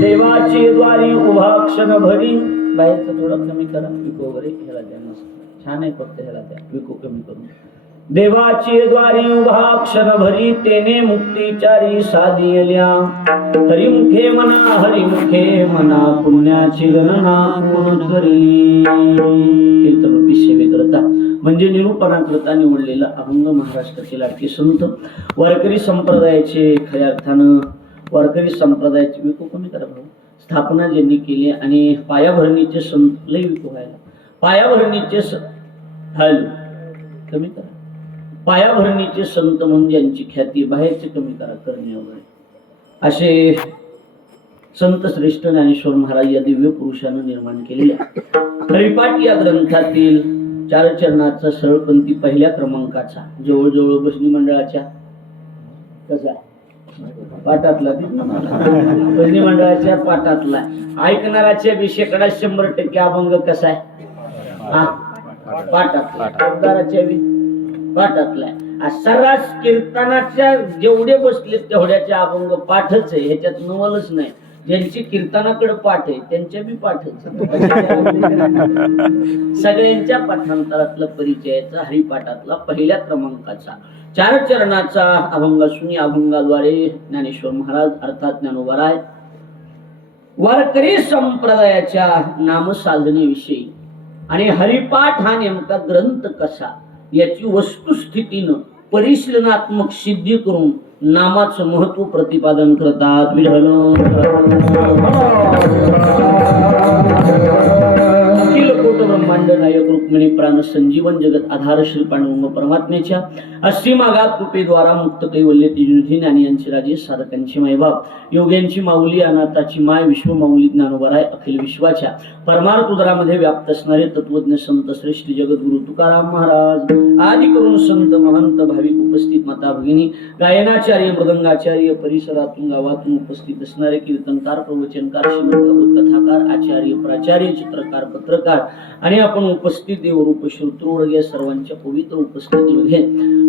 देवाची द्वारी उभा क्षण भरी. बाहेरचं थोडं कमी करा, विको वगैरे ह्याला द्या. मस्त छान आहे, फक्त ह्याला द्या विको कमी करून. देवाची द्वारी उभा क्षण भरी, तेने मुक्तीचारी साधियल्या. हरिमुखे मना पुण्याची गणना कोण करली. कीर्तनरूपी सेवेकरता म्हणजे निरूपणाकरता निवडलेला अभंग महाराष्ट्राचे लाडके संत वारकरी संप्रदायाचे. खऱ्या अर्थानं वारकरी संप्रदायाची विको कमी करा भाऊ. स्थापना ज्यांनी केली आणि पायाभरणीचे संत लय विको व्हायला. पायाभरणीचे हॅलो कमी करा. पायाभरणीचे संत म्हणून ज्यांची ख्याती बाहेरचे कमी करा करणे वगैरे असे संत श्रेष्ठ ज्ञानेश्वर महाराज या दिव्य पुरुषानं निर्माण केलेल्या हरिपाठ या ग्रंथातील 4 चरणाचा सरळपंथी पहिल्या क्रमांकाचा जवळजवळ भजनी मंडळाच्या कसा पाठातला भजनी मंडळाच्या पाठातला ऐकणाराच्या 100% अभंग कसा आहे पाठातला. पाठातला सर्रास कीर्तनाच्या जेवढे बसले तेवढ्याचे अभंग पाठच आहे. ह्याच्यात नवलच नाही. ज्यांची कीर्तनाकडे पाठ आहे त्यांच्या बी पाठच. सगळ्यांच्या पाठांतरातला परिचयाचा हरिपाठातला पहिल्या क्रमांकाचा 4 चरणाचा अभंग असून या अभंगाद्वारे ज्ञानेश्वर महाराज अर्थात ज्ञानोबराय वारकरी संप्रदायाच्या नामसाधनेविषयी आणि हरिपाठ हा नेमका ग्रंथ कसा याची वस्तुस्थितीनं परिशीलनात्मक सिद्धी करून नामाचं महत्व प्रतिपादन करतात. विढल अखिल कोट ब्रह्मांड नायक रुक्मिणी प्राण संजीवन जगत आधार श्री पांडुरंग परमात्म्याच्या असीम आघात कृपेद्वारा मुक्त कैवल्य तेजोनिधी ज्ञानी यांचे राजे साधकांची मायबाप योग्यांची माऊली अनाथाची माय विश्व माऊली ज्ञानोबराय अखिल विश्वाच्या परमार्थ उदरामध्ये व्याप्त असणारे तत्वज्ञ संत श्रेष्ठ जगद्गुरु तुकाराम महाराज आदी करून संत महंत भाविक उपस्थित माता भगिनी गायनाचार्य मृदंगाचार्य परिसरातून गावातून उपस्थित असणारे कीर्तनकार प्रवचनकार श्रीमंत कथाकार आचार्य प्राचार्य चित्रकार पत्रकार आणि आपण उपस्थित देवरूप श्रोतृवर्ग या सर्वांच्या पवित्र उपस्थितीमध्ये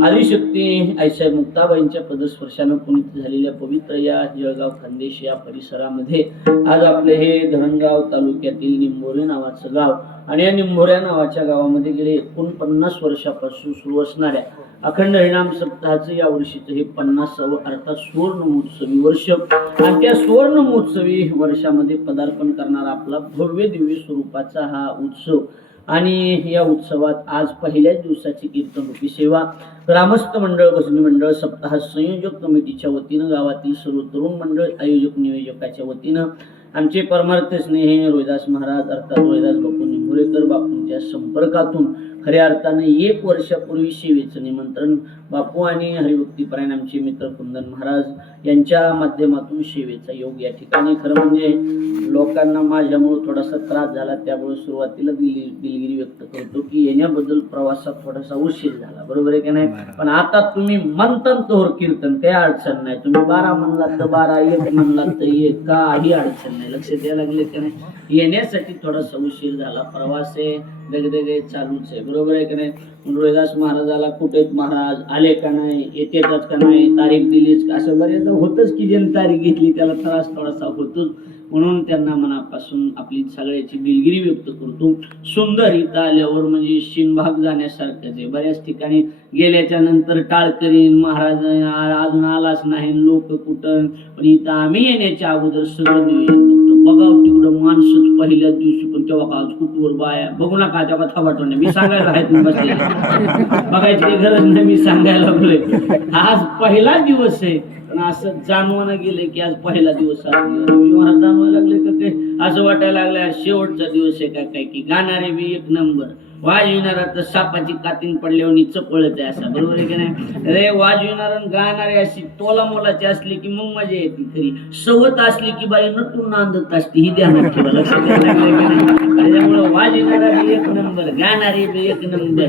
आदिशक्ती आईसाहेब मुक्ताबाईंच्या पदस्पर्शानं पुनीत झालेल्या पवित्र या जळगाव खानदेश या परिसरामध्ये आज आपले हे धरणगाव तालुक्यातील निंभोरे नावाचं गाव आणि या निंभोऱ्या नावाच्या गावामध्ये गेले 49 वर्षापासून सुरू असणाऱ्या अखंड हरिनाम सप्ताहाचं या वर्षीचं हे 50वे अर्थात सुवर्ण महोत्सवी वर्ष आणि त्या सुवर्ण महोत्सवी वर्षामध्ये पदार्पण करणारा आपला भव्य दिव्य स्वरूपाचा हा उत्सव आणि या उत्सवात आज पहिल्याच दिवसाची कीर्तनरूपी सेवा ग्रामस्थ मंडळ भजनी मंडळ सप्ताह संयोजक कमिटीच्या वतीनं गावातील सर्व तरुण मंडळ आयोजक नियोजकाच्या वतीनं आमचे परमार्थ स्नेह रोहिदास महाराज अर्थात रोहिदास बापू निंभोरेकर बापूंच्या संपर्कातून खऱ्या अर्थाने 1 वर्षापूर्वी सेवेचं निमंत्रण बापू आणि हरिभक्तीपरायण आमचे मित्र कुंदन महाराज यांच्या माध्यमातून सेवेचा योग या ठिकाणी खरं म्हणजे लोकांना माझ्यामुळे थोडासा त्रास झाला त्यामुळे सुरुवातीला दिलगिरी व्यक्त करतो की येण्याबद्दल प्रवासात थोडासा उशीर झाला बरोबर आहे की नाही. पण आता तुम्ही म्हणता तोर कीर्तन काही अडचण नाही. तुम्ही 12 म्हणलात तर 12 1 म्हणलात तर 1 काही अडचण नाही. लक्ष द्यायला लागले की नाही. येण्यासाठी थोडासा उशीर झाला. प्रवास आहे दगदग चालूच आहे बरोबर आहे की नाही. रोहिदास महाराजाला कुठे महाराज आले का नाही येतेच का नाही तारीख दिलीच का असं बरेचदा होतच की ज्यांनी तारीख घेतली त्याला त्रास थोडासा होतोच. म्हणून त्यांना मनापासून आपली सगळ्याची दिलगिरी व्यक्त करतो. सुंदर इथं आल्यावर म्हणजे शिनभाग जाण्यासारखंच आहे. बऱ्याच ठिकाणी गेल्याच्या नंतर टाळ करीन महाराज अजून आलाच नाही लोक कुठं पण इथं आम्ही येण्याच्या अगोदर सगळं नियोजन बघाव तिकडं माणसंच पहिल्याच दिवशी पण तेव्हा का कुठवर बाया बघू नका तेव्हा थांबा मी सांगायला आहेत बघायची काही गरज नाही. मी सांगायला लागलोय आज पहिला दिवस आहे पण असं जाणवणं गेलं की आज पहिला दिवस जाणवायला लागले का काय असं वाटायला लागलं शेवटचा दिवस आहे काय की गाणारे बी 1 नंबर वाजविणारा तर सापाची कातीन पडल्यावर चपळच आहे असा बरोबर आहे की नाही. अरे वाजविणारा गाणारे अशी तोला मोलाची असली की मग मजा येते खरी. सवत असली की बाई नटून नांदत असते ही ध्यानात ठेवा लक्षात त्याच्यामुळे वाजविणारा बी 1 नंबर गाणारे बी 1 नंबर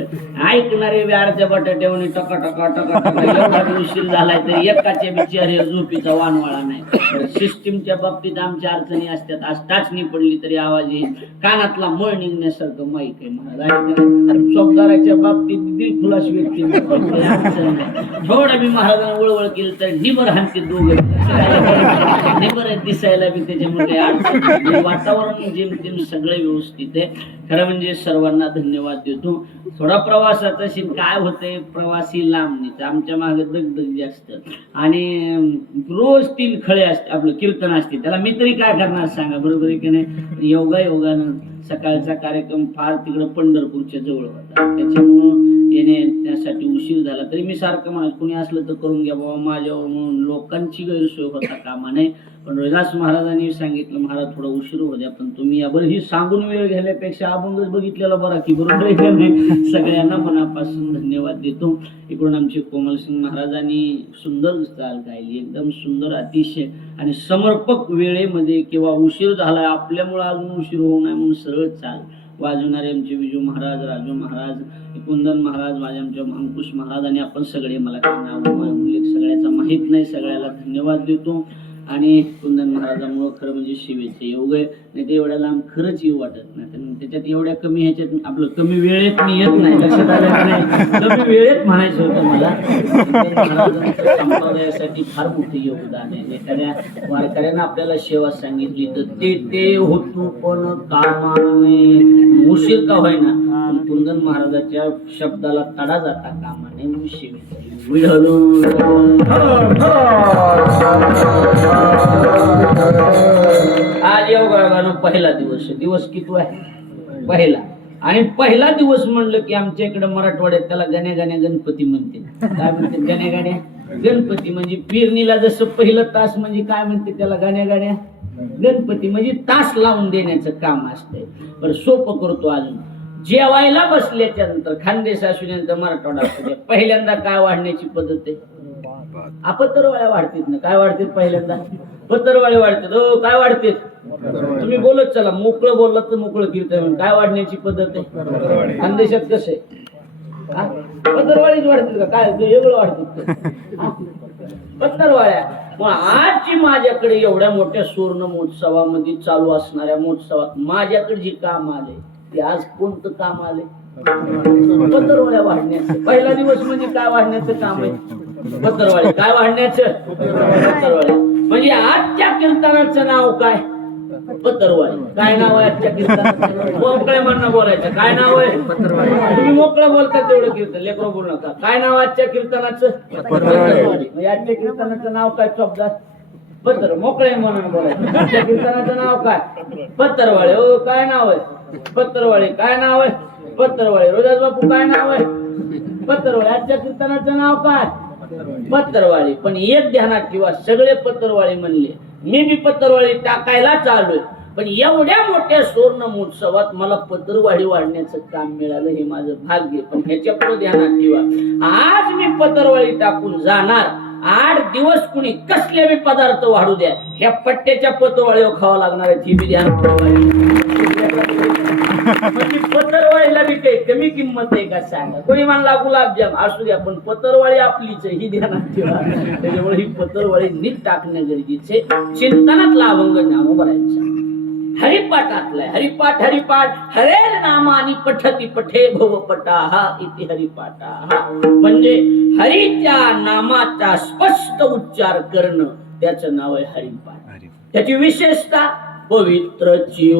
ऐकणारे बी अर्ध्या बटाट्यावणी टका टका टका टका एवढा उशीर झालाय तर एकाच्या बिचारे झोपीचा वानवाळा नाही. सिस्टीमच्या बाबतीत आमच्या अडचणी असतात. आज टाचणी पडली तरी आवाज येईल, कानातला मळ निघण्यासारखं माईक आहे महाराज. चौकदाराच्या बाबतीत दिलखुलास व्यक्ती थोडं मी महाराजांना वळवळ केलं तर निबर हाणते दोघे निबर दिसायला बी त्याच्यामध्ये अडचण. वातावरण जेमतेम सगळं व्यवस्थित आहे. खरं म्हणजे सर्वांना धन्यवाद देतो. थोडा प्रवासाचा शिन काय होतंय, प्रवासी लांब आमच्या मागे दगदग जास्त आणि रोज 3 खळे असते, आपलं कीर्तन असते, त्याला मी तरी काय करणार सांगा, बरोबर आहे की नाही. योगानं सकाळचा कार्यक्रम फार तिकडं पंढरपूरच्या जवळ होता, त्याच्यामुळं येण्यासाठी उशीर झाला. तरी मी सारखं म्हणत कुणी असलं तर करून घ्या बाबा माझ्यावर, म्हणून लोकांची गैरसोय होता कामा नये. पण रविदास महाराजांनी सांगितलं महाराज थोडा उशीर हो द्या, पण तुम्ही या बरं ही सांगून वेळ घ्यायपेक्षा अभंगच बघितलेला बरा की, बरोबर आहे का नाही. सगळ्यांना मनापासून धन्यवाद देतो. इकडून आमचे कोमलसिंग महाराजांनी सुंदर चाल गायली, एकदम सुंदर अतिशय आणि समर्पक वेळेमध्ये. किंवा उशीर झाला आपल्यामुळे अजून उशीर होऊ नये म्हणून सरळ चाल वाजवणारे आमचे विजू महाराज, राजू महाराज, कुंदन महाराज, माझे आमच्या अंकुश महाराज आणि आपण सगळे, मला काही नाव उल्लेख सगळ्याचा माहीत नाही, सगळ्याला धन्यवाद देतो. आणि कुंदन महाराजांमुळे खरं म्हणजे शिवेचे योग आहे, नाही ते एवढ्या लांब खरंच येऊ वाटत नाही. त्याच्यात एवढ्या कमी ह्याच्यात आपलं कमी वेळेत मी येत नाही, लक्षात आलं नाही. कमी वेळेत म्हणायचं होतं मला. महाराजांचं संप्रदायासाठी फार मोठे योगदान आहे. एखाद्या वारकऱ्यानं आपल्याला सेवा सांगितली तर ते होतो, पण कामाने उशीर का होईना, पण कुंदन महाराजाच्या शब्दाला तडा जाता कामाने शिवेचे आज योगायोगानं पहिला दिवस किती आहे, पहिला. आणि पहिला दिवस म्हणलं की आमच्या इकडे मराठवाड्यात त्याला गण्या गण्या गणपती म्हणते. काय म्हणते गण्या गाण्या गणपती, म्हणजे पेरणीला जसं पहिलं तास म्हणजे काय म्हणते त्याला गण्या गाण्या गणपती, म्हणजे तास लावून देण्याचं काम असतंय. बरं सोपं करतो अजून. जेवायला बसल्याच्या नंतर खानदेश असुनंतर मराठवाडा असू द्या, पहिल्यांदा काय वाढण्याची पद्धत आहे, पत्रवाळ्या वाढतात ना. काय वाढतात पहिल्यांदा, पत्रवाळे वाढतात. हो काय वाढतात, तुम्ही बोलत चला, मोकळं बोललात तर मोकळं कीर्तन. काय वाढण्याची पद्धत आहे खानदेशात, कसं आहे पत्रवाळीच वाढतात का, काय वेगळं वाढतात पत्रवाळ्या. मग आजची माझ्याकडे एवढ्या मोठ्या सुवर्ण महोत्सवामध्ये चालू असणाऱ्या महोत्सवात माझ्याकडे जी काम आले ते आज कोणतं काम आले, पत्रवाळ्या वाढण्याचं. पहिला दिवस म्हणजे काय वाढण्याचं काम आहे, पत्रवाळी. काय वाढण्याचं, पत्रवाळी. म्हणजे आजच्या कीर्तनाचं नाव काय, पत्रवाळी. काय नाव आहे आजच्या कीर्तनाचं, मोकळ्या म्हणणं बोलायचं. काय नाव आहे, पत्रवाळी. तुम्ही मोकळं बोलता तेवढं कीर्तन, लेकरं बोलू नका. काय नाव आजच्या कीर्तनाचं, पत्रवाळी. म्हणजे आजच्या कीर्तनाचं नाव काय, शब्दात पत्र, मोकळे म्हणून बोलायचं. आजच्या कीर्तनाचं नाव काय, पत्रवाळी. हो काय नाव आहे, पत्रवाळी. काय नाव आहे, पत्रवाळी. रोदास बापू काय नाव आहे, पत्रवाळी. आजच्या कीर्तनाचं नाव काय, पत्रवाळी. पण एक ध्यानात ठेवा, सगळे पत्रवाळी म्हणले, मी बी पत्रवाळी टाकायला चाललोय, पण एवढ्या मोठ्या सुवर्ण महोत्सवात मला पत्रवाळी वाढण्याचं काम मिळालं, हे माझं भाग्य. पण ह्याच्या पुढे ध्यानात ठेवा, आज मी पत्रवाळी टाकून जाणार, 8 दिवस कुणी कसले बी पदार्थ वाढू द्या, ह्या पट्ट्याच्या पत्रवाळीवर खावा लागणार आहे. ही बी ध्यान म्हणजे पत्रवाळीला बी काही कमी किंमत आहे का सांगा. कोणी म्हणला गुलाबजाम असू द्या, पण पत्रवाळी आपलीच आहे, ही ध्यानात ठेवा. त्याच्यामुळे ही पत्रवाळी नीट टाकणं गरजेचे. चिंतनातला अभंग नाम भरायचा, हरिपाठातलाय. हरिपाठ हरे नामानी पठती पठे भवपटाहा इति हरिपाठा. म्हणजे हरीच्या नामाचा स्पष्ट उच्चार करणं, त्याचं नाव आहे हरिपाठ. त्याची विशेषता पवित्रची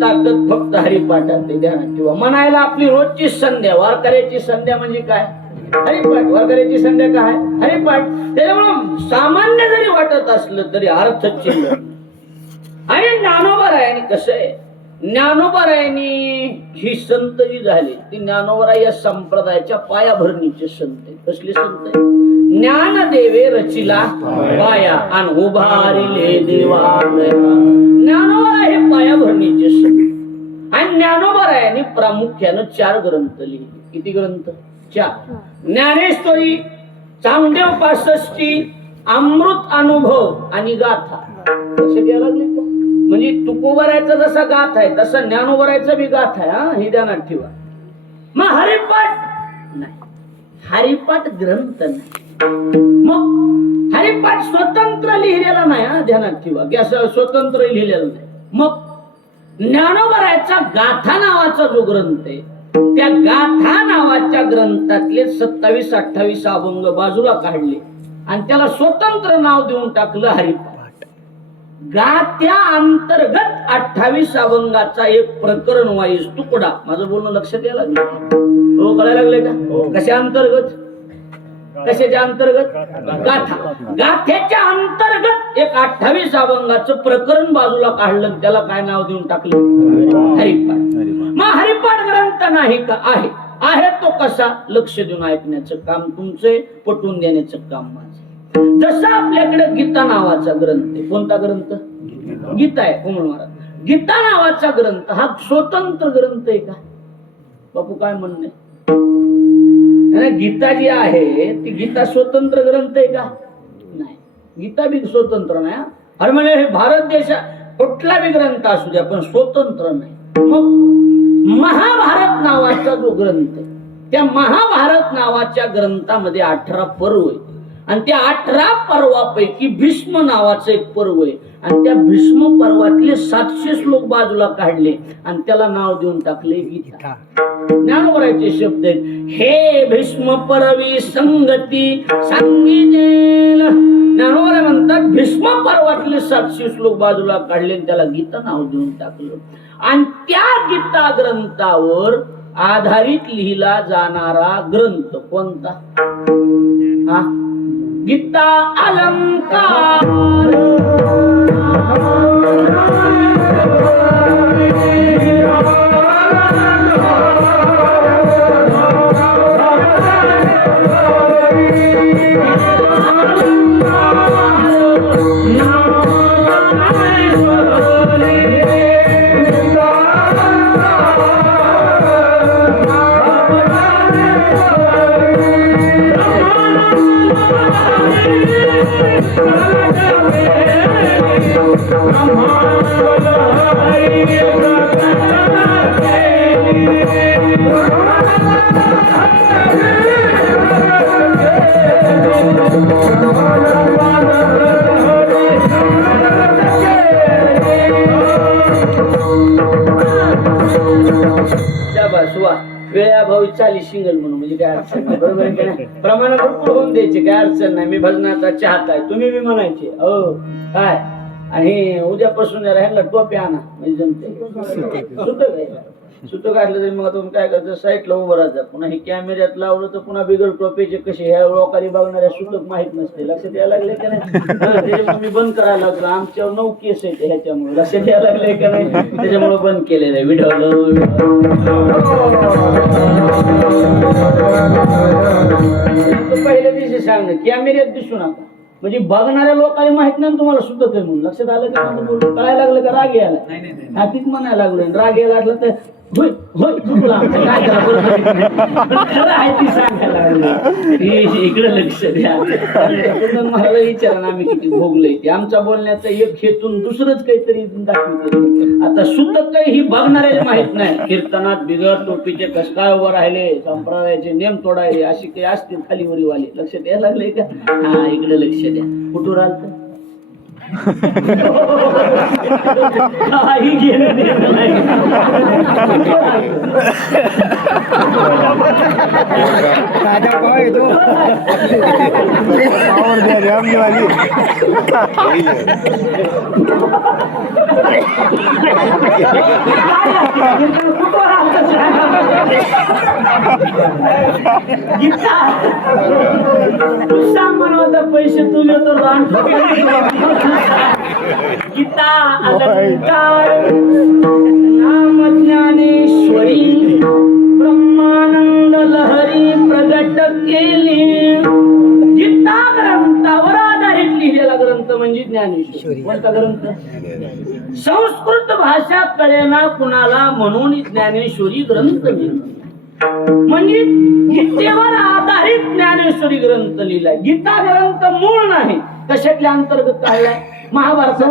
ताकद फक्त हरिपाठात आहे, ध्यानात ठेवा. म्हणायला आपली रोजची संध्या, वारकऱ्याची संध्या म्हणजे काय? हरिपाठ. वारकऱ्याची संध्या काय? हरिपाठ. त्याच्यामुळं सामान्य जरी वाटत असलं तरी अर्थ चिन्ह. आणि ज्ञानोबारायांनी कसं आहे, ज्ञानोबारायांनी ही संत जी झाली ती ज्ञानोबराय या संप्रदायाच्या पायाभरणीचे संत आहे. कसले संत आहे? ज्ञानदेवे रचिला पाया आणि उभारिले देवा. ज्ञानोबराय हे पायाभरणीचे संत. आणि ज्ञानोबरायांनी प्रामुख्यानं 4 ग्रंथ लिहिले. किती ग्रंथ? 4. ज्ञानेश्वरी, चांगदेव 65, अमृत अनुभव आणि गाथा. कसे द्यायला लागले का? म्हणजे तुकोबारायचा जसा गाथ आहे तसा ज्ञानोबारायचा बी गाथ आहे. हा, हे ध्यानात ठेवा. मग हरिपाठ नाही, हरिपाठ ग्रंथ नाही. मग हरिपाठ स्वतंत्र लिहिलेला नाही. हा, ध्यानात ठेवा की असं स्वतंत्र लिहिलेलं नाही. मग ज्ञानोबारायचा गाथा नावाचा जो ग्रंथ आहे त्या गाथा नावाच्या ग्रंथातले 27-28 अभंग बाजूला काढले आणि त्याला स्वतंत्र नाव देऊन टाकलं हरिपाठ. गात्या अंतर्गत 28 अभंगाचा एक प्रकरण वाईज तुकडा. माझं बोलणं लक्षात यायला लागलं? हो, कळायला लागले का? कशा अंतर्गत? कशाच्या अंतर्गत? गाथा. गाथ्याच्या अंतर्गत एक 28 अभंगाचं प्रकरण बाजूला काढलं, त्याला काय नाव देऊन टाकलं? हरिपाठ. मग हरिपाठ ग्रंथ नाही का? आहे. आहे तो कसा? लक्ष देऊन ऐकण्याचं काम तुमचे, पटवून देण्याचं काम माझं. जसं आपल्याकडे गीता नावाचा ग्रंथ आहे. कोणता ग्रंथ? गीता आहे. कोमल महाराज, गीता नावाचा ग्रंथ हा स्वतंत्र ग्रंथ आहे का? बापू काय म्हणणे? गीता जी आहे ती गीता स्वतंत्र ग्रंथ आहे का? नाही, गीता बी स्वतंत्र नाही. अरे म्हणजे हे भारत देशात कुठला बी ग्रंथ असू द्या पण स्वतंत्र नाही. मग महाभारत नावाचा जो ग्रंथ आहे त्या महाभारत नावाच्या ग्रंथामध्ये 18 पर्व आहे आणि त्या 18 पर्वापैकी भीष्म नावाचं एक पर्व आहे आणि त्या भीष्म पर्वातले 700 श्लोक बाजूला काढले आणि त्याला नाव देऊन टाकले गीता. ज्ञानोबरायचे शब्द आहेत, हे भीष्म पर्वी संगती सांगितले. ज्ञानोबराय म्हणतात भीष्म पर्वातले 700 श्लोक बाजूला काढले आणि त्याला गीता नाव देऊन टाकलं. आणि त्या गीता ग्रंथावर आधारित लिहिला जाणारा ग्रंथ कोणता? हा, गीता अलंकार. वेळाभावी चाली शिंगल म्हणून म्हणजे काय अडचण नाही. बरोबर आहे का नाही? प्रमाण भरपूर होऊन द्यायचे, काय अडचण नाही. मी भजनाचा चाहता आहे, तुम्ही बी म्हणायचे हो काय. आणि उद्यापासून ह्याला टोपी आणा म्हणजे जमते. सुतक घातलं तरी मग तुम्ही काय करता, साईडला उभं राहता. पुन्हा हे कॅमेऱ्यात लावलं तर पुन्हा बिगर टोपीचे कसे ह्या लोकांनी बघणाऱ्या सुतक माहित नसते. लक्षात यायला लागले का नाही? त्याच्यामुळे मी बंद करायला लागलो. आमच्यावर 9 केस आहेत ह्याच्यामुळे. लक्षात यायला लागले का नाही? त्याच्यामुळे बंद केलेलं आहे व्हिडिओ. पहिल्या दिवशी सांगणं कॅमेऱ्यात दिसू नका म्हणजे बघणाऱ्या लोकांना माहित नाही तुम्हाला सुतक आहे म्हणून. लक्षात आलं का? कळायला लागलं का? राग यायला हातीत म्हणायला लागलो. राग यायला लागलं तर होय होय चुकला काय करा बरं खरं आहे ती सांगायला लागलं. इकडे लक्ष द्या. मला विचारा आम्ही किती भोगलोय ते. आमचा बोलण्याचा एक हेतून दुसरंच काहीतरी दाखवते. आता सुतक काही ही बघणाऱ्याला माहित नाही. कीर्तनात बिगर टोपीचे कस काय उभं राहिले, संप्रदायाचे नियम तोडायले अशी काही असतील खालीवरी वाले. लक्षात यायला लागले का? हा, इकडे लक्ष द्या. कुठून राहत काही घेणं देणं नाही. पावर द्या गीता तू सांग म्हणा पैसे तुले तर रान गीता अलंकार नाम ज्ञानेश्वरी ब्रह्मानंद लहरी प्रगट केली. गीता ग्रंथावर आधारित लिहिलेला ग्रंथ म्हणजे ज्ञानेश्वरी. कोणता ग्रंथ? संस्कृत भाषा कळेना कुणाला म्हणून ज्ञानेश्वरी ग्रंथ लिहिला. म्हणजे गीतेवर आधारित ज्ञानेश्वरी ग्रंथ लिहिलाय. गीता ग्रंथ मूळ नाही. कशातल्या अंतर्गत काढलाय? महाभारत.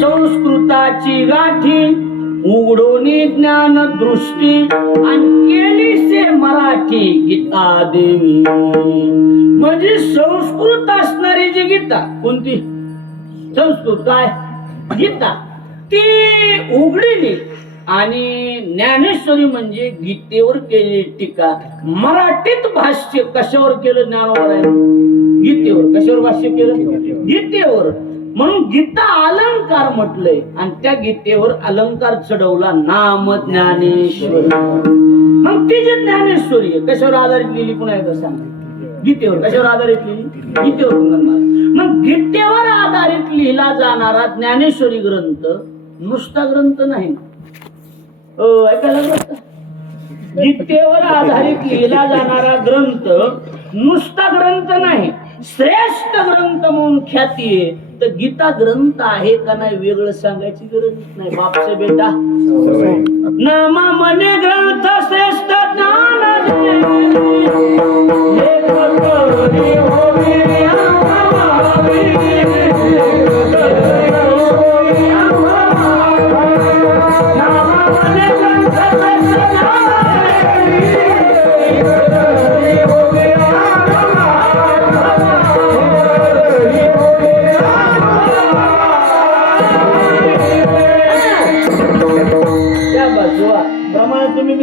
संस्कृताची गाठी उघडोनी ज्ञान दृष्टी आणि केली से मराठी गीता देवी. म्हणजे संस्कृत असणारी जी गीता, कोणती संस्कृत काय गीता, ती उघडली. आणि ज्ञानेश्वरी म्हणजे गीतेवर केलेली टीका. मराठीत भाष्य कशावर केलं? ज्ञानावर आहे. गीतेवर कशावर भाष्य केलं? गीतेवर. म्हणून गीता अलंकार म्हटलंय. आणि त्या गीतेवर अलंकार चढवला नाम ज्ञानेश्वरी. मग ती जी ज्ञानेश्वरी आहे कशावर आधारित लिहिली? पुन्हा एकदा सांग. गीतेवर. कशावर आधारित लिहिली? गीतेवर. मग गीतेवर आधारित लिहिला जाणारा ज्ञानेश्वरी ग्रंथ नुसता ग्रंथ नाही. ऐकायला लागलं? गीतेवर आधारित लिहिला जाणारा ग्रंथ नुसता ग्रंथ नाही, श्रेष्ठ ग्रंथ म्हणून ख्याती आहे. तर गीता ग्रंथ आहे का नाही वेगळं सांगायची गरज नाही. बापसे बेटा नामा मने ग्रंथ श्रेष्ठ ज्ञान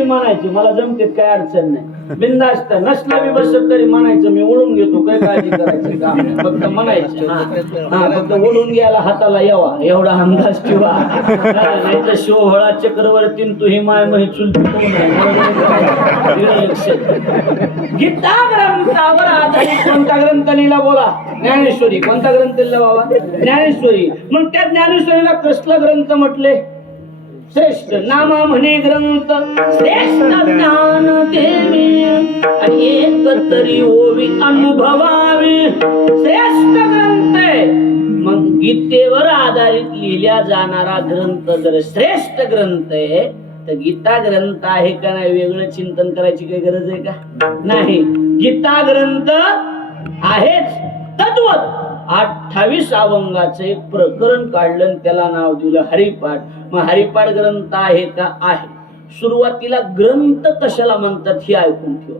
म्हणायची मला जमतेत काय अडचण नाही. बिंदास्त नसलं बी बसत तरी म्हणायचं मी ओढून घेतो. काय काळजी करायची काम नाही. फक्त म्हणायचं. हा फक्त ओढून घ्यायला हाताला यावा एवढा अंदाज ठेवा. नाही तर शिवहळा चक्रवर्ती तू ही माय मही चुलती. गीता ग्रंथावर आधारित कोणता ग्रंथ लिहिला? बोला. ज्ञानेश्वरी. कोणता ग्रंथ लिहिला बाबा? ज्ञानेश्वरी. मग त्या ज्ञानेश्वरीला कसला ग्रंथ म्हटले? श्रेष्ठ. नामा म्हणे ग्रंथ श्रेष्ठ ज्ञान देवी आणि एक तरी ओवी अनुभवावी. श्रेष्ठ ग्रंथ आहे. मग गीतेवर आधारित लिहिल्या जाणारा ग्रंथ जर श्रेष्ठ ग्रंथ आहे तर गीता ग्रंथ आहे का नाही वेगळं चिंतन करायची काही गरज आहे का? नाही. गीता ग्रंथ आहेच. तद्वत 28 अभंगाचं एक प्रकरण काढलं, त्याला नाव दिलं हरिपाठ. मग हरिपाठ ग्रंथ आहे का? आहे. सुरुवातीला ग्रंथ कशाला म्हणतात हे ऐकून ठेवा.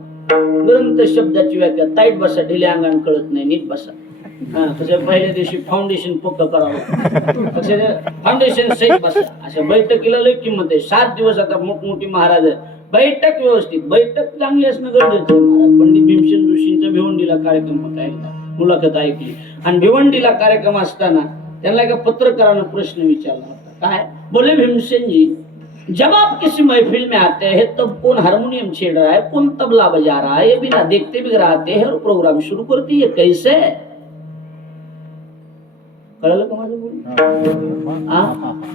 ग्रंथ शब्दाची व्याख्या. ताईट बसा, ढिले अंगान कळत नाही. नीट बसा. तसं पहिल्या दिवशी फाउंडेशन पक्क करावं. फाउंडेशन सहित बसा. अशा बैठकीला लय किंमत आहे. 7 दिवस आता मोठमोठी महाराज बैठक व्यवस्थित. बैठक चांगली असणं गरजेचं आहे. महाराज पंडित भीमसेन जोशींचा भिवंडीला कार्यक्रम होता, मुलाखत ऐकली. आणि भिवंडीला कार्यक्रम असताना त्यांना एका पत्रकारानं प्रश्न विचारला होता. काय बोले भीमसेन जी, जब आप किसी महफिल में आते हैं तब कौन हारमोनियम छेड़ रहा है, कौन तबला बजा रहा है, ये बिना देखते भी रहते हैं और प्रोग्राम शुरू करती है, कैसे? कळलं का माझं बोल?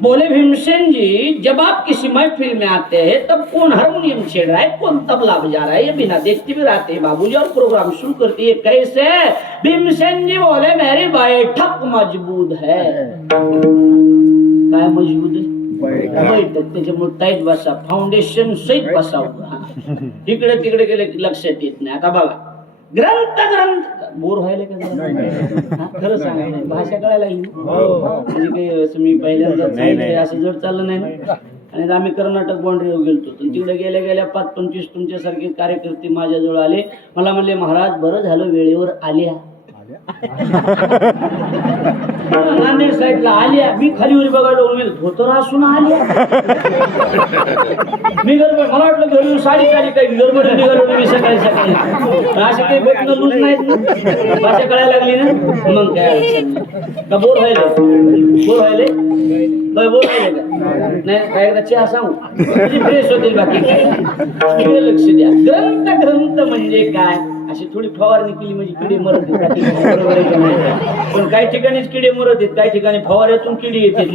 बोले भीमसेन जी, जब आप किसी महफिल में आते हैं तब कौन हारमोनियम छेड़ रहा है, कौन तबला बजा रहा है, ये बिना देखते भी रहते हैं बाबूजी, और प्रोग्राम शुरू करती है कैसे? भीमसेन जी बोले मेरी बैठक मजबूत है। काय मजबूत आहे? बैठक त्याच्यामुळे टाईट बसा, फाउंडेशन सहित बसावं. इकडे तिकडे गेले की लक्षात येत नाही. आता बघा, ग्रंथ बोर व्हायला का? खरं सांगा, भाषा कळायला लागली म्हणजे काही असं मी पहिल्यांदा असं जर चाललं नाही ना. आणि आम्ही कर्नाटक बाउंड्रीवर गेलतो, तिकडे गेल्या गेल्या 5-25 तुमच्यासारखे कार्यकर्ते माझ्याजवळ आले. मला म्हणले, महाराज बरं झालं वेळेवर आल्या. नांदेड साईडला आल्या, मी खालीवर बघायला धोतर असून आल्या. मी गडबड, मला वाटलं घरून साडी काही गडबड निघालो मी सकाळी असे काही भेटणं लूज नाहीत ना. भाषा कळायला लागली ना, मग काय अडचण नाही. का बोर व्हायले का नाही? एकदा चहा सांगू म्हणजे फ्रेश होतील. बाकी काय लक्ष द्या. ग्रंथ म्हणजे काय? अशी थोडी फवारणी केली म्हणजे किडे मरत येतात. पण काही ठिकाणीच किडे मरत आहेत, काही ठिकाणी फवाऱ्यातून किडे येतात.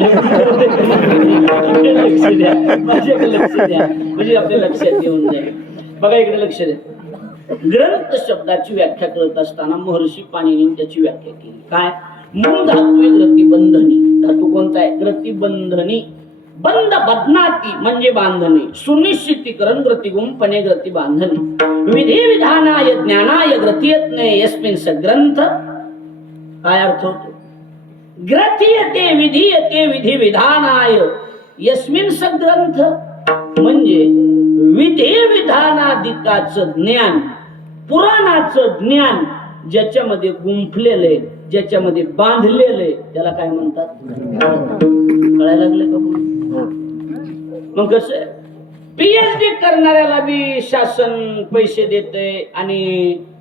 लक्ष द्या, माझ्याकडे लक्ष द्या म्हणजे आपल्या लक्षात येऊन जाईल. बघा इकडे लक्ष द्या. ग्रंथ शब्दाची व्याख्या करत असताना महर्षी पाणिनी त्याची व्याख्या केली. काय? मूळ धातू आहे ग्रतिबंधनी. धातू कोणता आहे? ग्रतिबंधनी. बंद बदनाती म्हणजे बांधणे, सुनिश्चितीकरण ग्रतिगुंपणे ग्रती बांधणे. विधी विधानाय ज्ञानाय ग्रथियत्ने यस्मिन् सग्रंथ. काय अर्थ होतो? ग्रथियते विधीयते विधी विधानाय यस्मिन् सग्रंथ म्हणजे विधी विधानादिकाचं ज्ञान, पुराणाचं ज्ञान ज्याच्यामध्ये गुंफलेलं आहे, ज्याच्यामध्ये बांधलेलं आहे, त्याला काय म्हणतात? कळायला लागलं का? मग कसं PhD करणाऱ्याला बी शासन पैसे देते आणि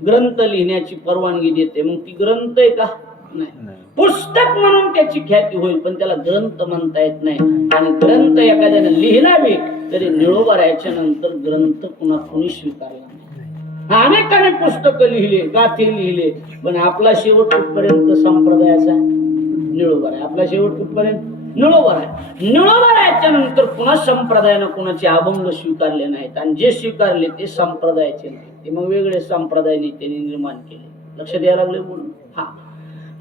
ग्रंथ लिहिण्याची परवानगी देते. मग ती ग्रंथ आहे का? नाही. पुस्तक म्हणून त्याची ख्याती होईल, पण त्याला ग्रंथ म्हणता येत नाही. आणि ग्रंथ एखाद्याने लिहिला बी तरी निळोबरायच्या नंतर ग्रंथ पुन्हा कोणी स्वीकारला नाही. अनेकाने पुस्तक लिहिले, गाथे लिहिले, पण आपला शेवट कुठपर्यंत संप्रदायाचा निळोबर आहे. आपला शेवट कुठपर्यंत निळोबर आहे. निळोबरायच्या नंतर पुन्हा संप्रदायानं कोणाचे अभंग स्वीकारले नाहीत, आणि जे स्वीकारले ते संप्रदायाचे नाही. ते मग वेगळे संप्रदायाने त्यांनी निर्माण केले. लक्षात यायला लागले बोलून. हा,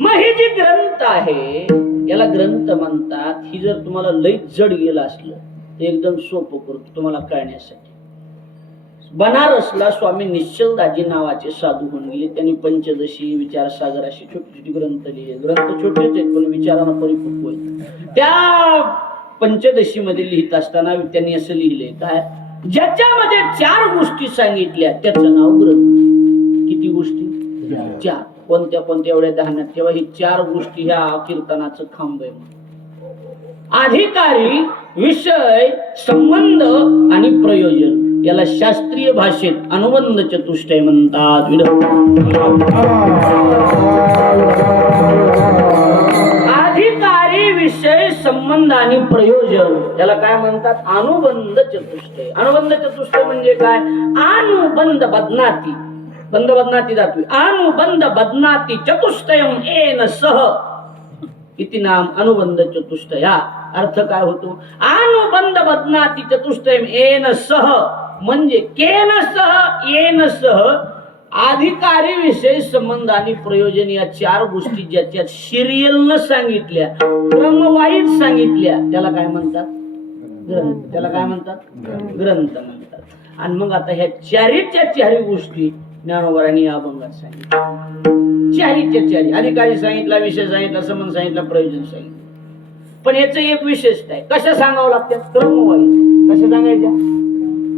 मग हे जे ग्रंथ आहे याला ग्रंथ म्हणतात. ही जर तुम्हाला लई जड गेलं असलं तर एकदम सोपं करतो तुम्हाला कळण्यासाठी. बनारसला स्वामी निश्चलदाजी नावाचे साधू होऊन गेले. त्यांनी पंचदशी, विचारसागर अशी छोटी छोटी ग्रंथ लिहिले. ग्रंथ छोटेच आहेत पण विचारांना परिपक्व आहेत. त्या पंचदशी मध्ये लिहित असताना त्यांनी असं लिहिले, काय? ज्याच्यामध्ये 4 गोष्टी सांगितल्या त्याचं नाव ग्रंथ. किती गोष्टी? 4. कोणत्या कोणत्या एवढ्या ध्यानात ठेवा. ही 4 गोष्टी ह्या कीर्तनाचं खांब आहे. अधिकारी, विषय, संबंध आणि प्रयोजन याला शास्त्रीय भाषेत अनुबंध चतुष्टय म्हणतात. अधिकारी, विषय, संबंध आणि प्रयोजन याला काय म्हणतात? अनुबंध चतुष्टय. अनुबंध चतुष्टय म्हणजे काय? अनुबंध बदनाती, बंध बदनाती धातू. अनुबंध बदनाती चतुष्टयम येन सह इति नाम अनुबंध चतुष्टया. अर्थ काय होतो? अनुबंध बदनाती चतुष्टयम येन सह म्हणजे केन सह, येन सह. अधिकारी, विषय, संबंध आणि प्रयोजन या 4 गोष्टी ज्याच्यात सिरियलनं सांगितल्या, क्रमवाईज सांगितल्या, त्याला काय म्हणतात? ग्रंथ. त्याला काय म्हणतात? ग्रंथ म्हणतात. आणि मग आता ह्या 4च्या गोष्टी ज्ञानोबरांनी या अभंगात सांगितल्या. 4च्या अधिकारी सांगितला, विषय सांगितला, संबंध सांगितला, प्रयोजन सांगितलं. पण याचं एक विशेषता आहे. कशा सांगावं लागतात? क्रमवाईज. कशा सांगायच्या?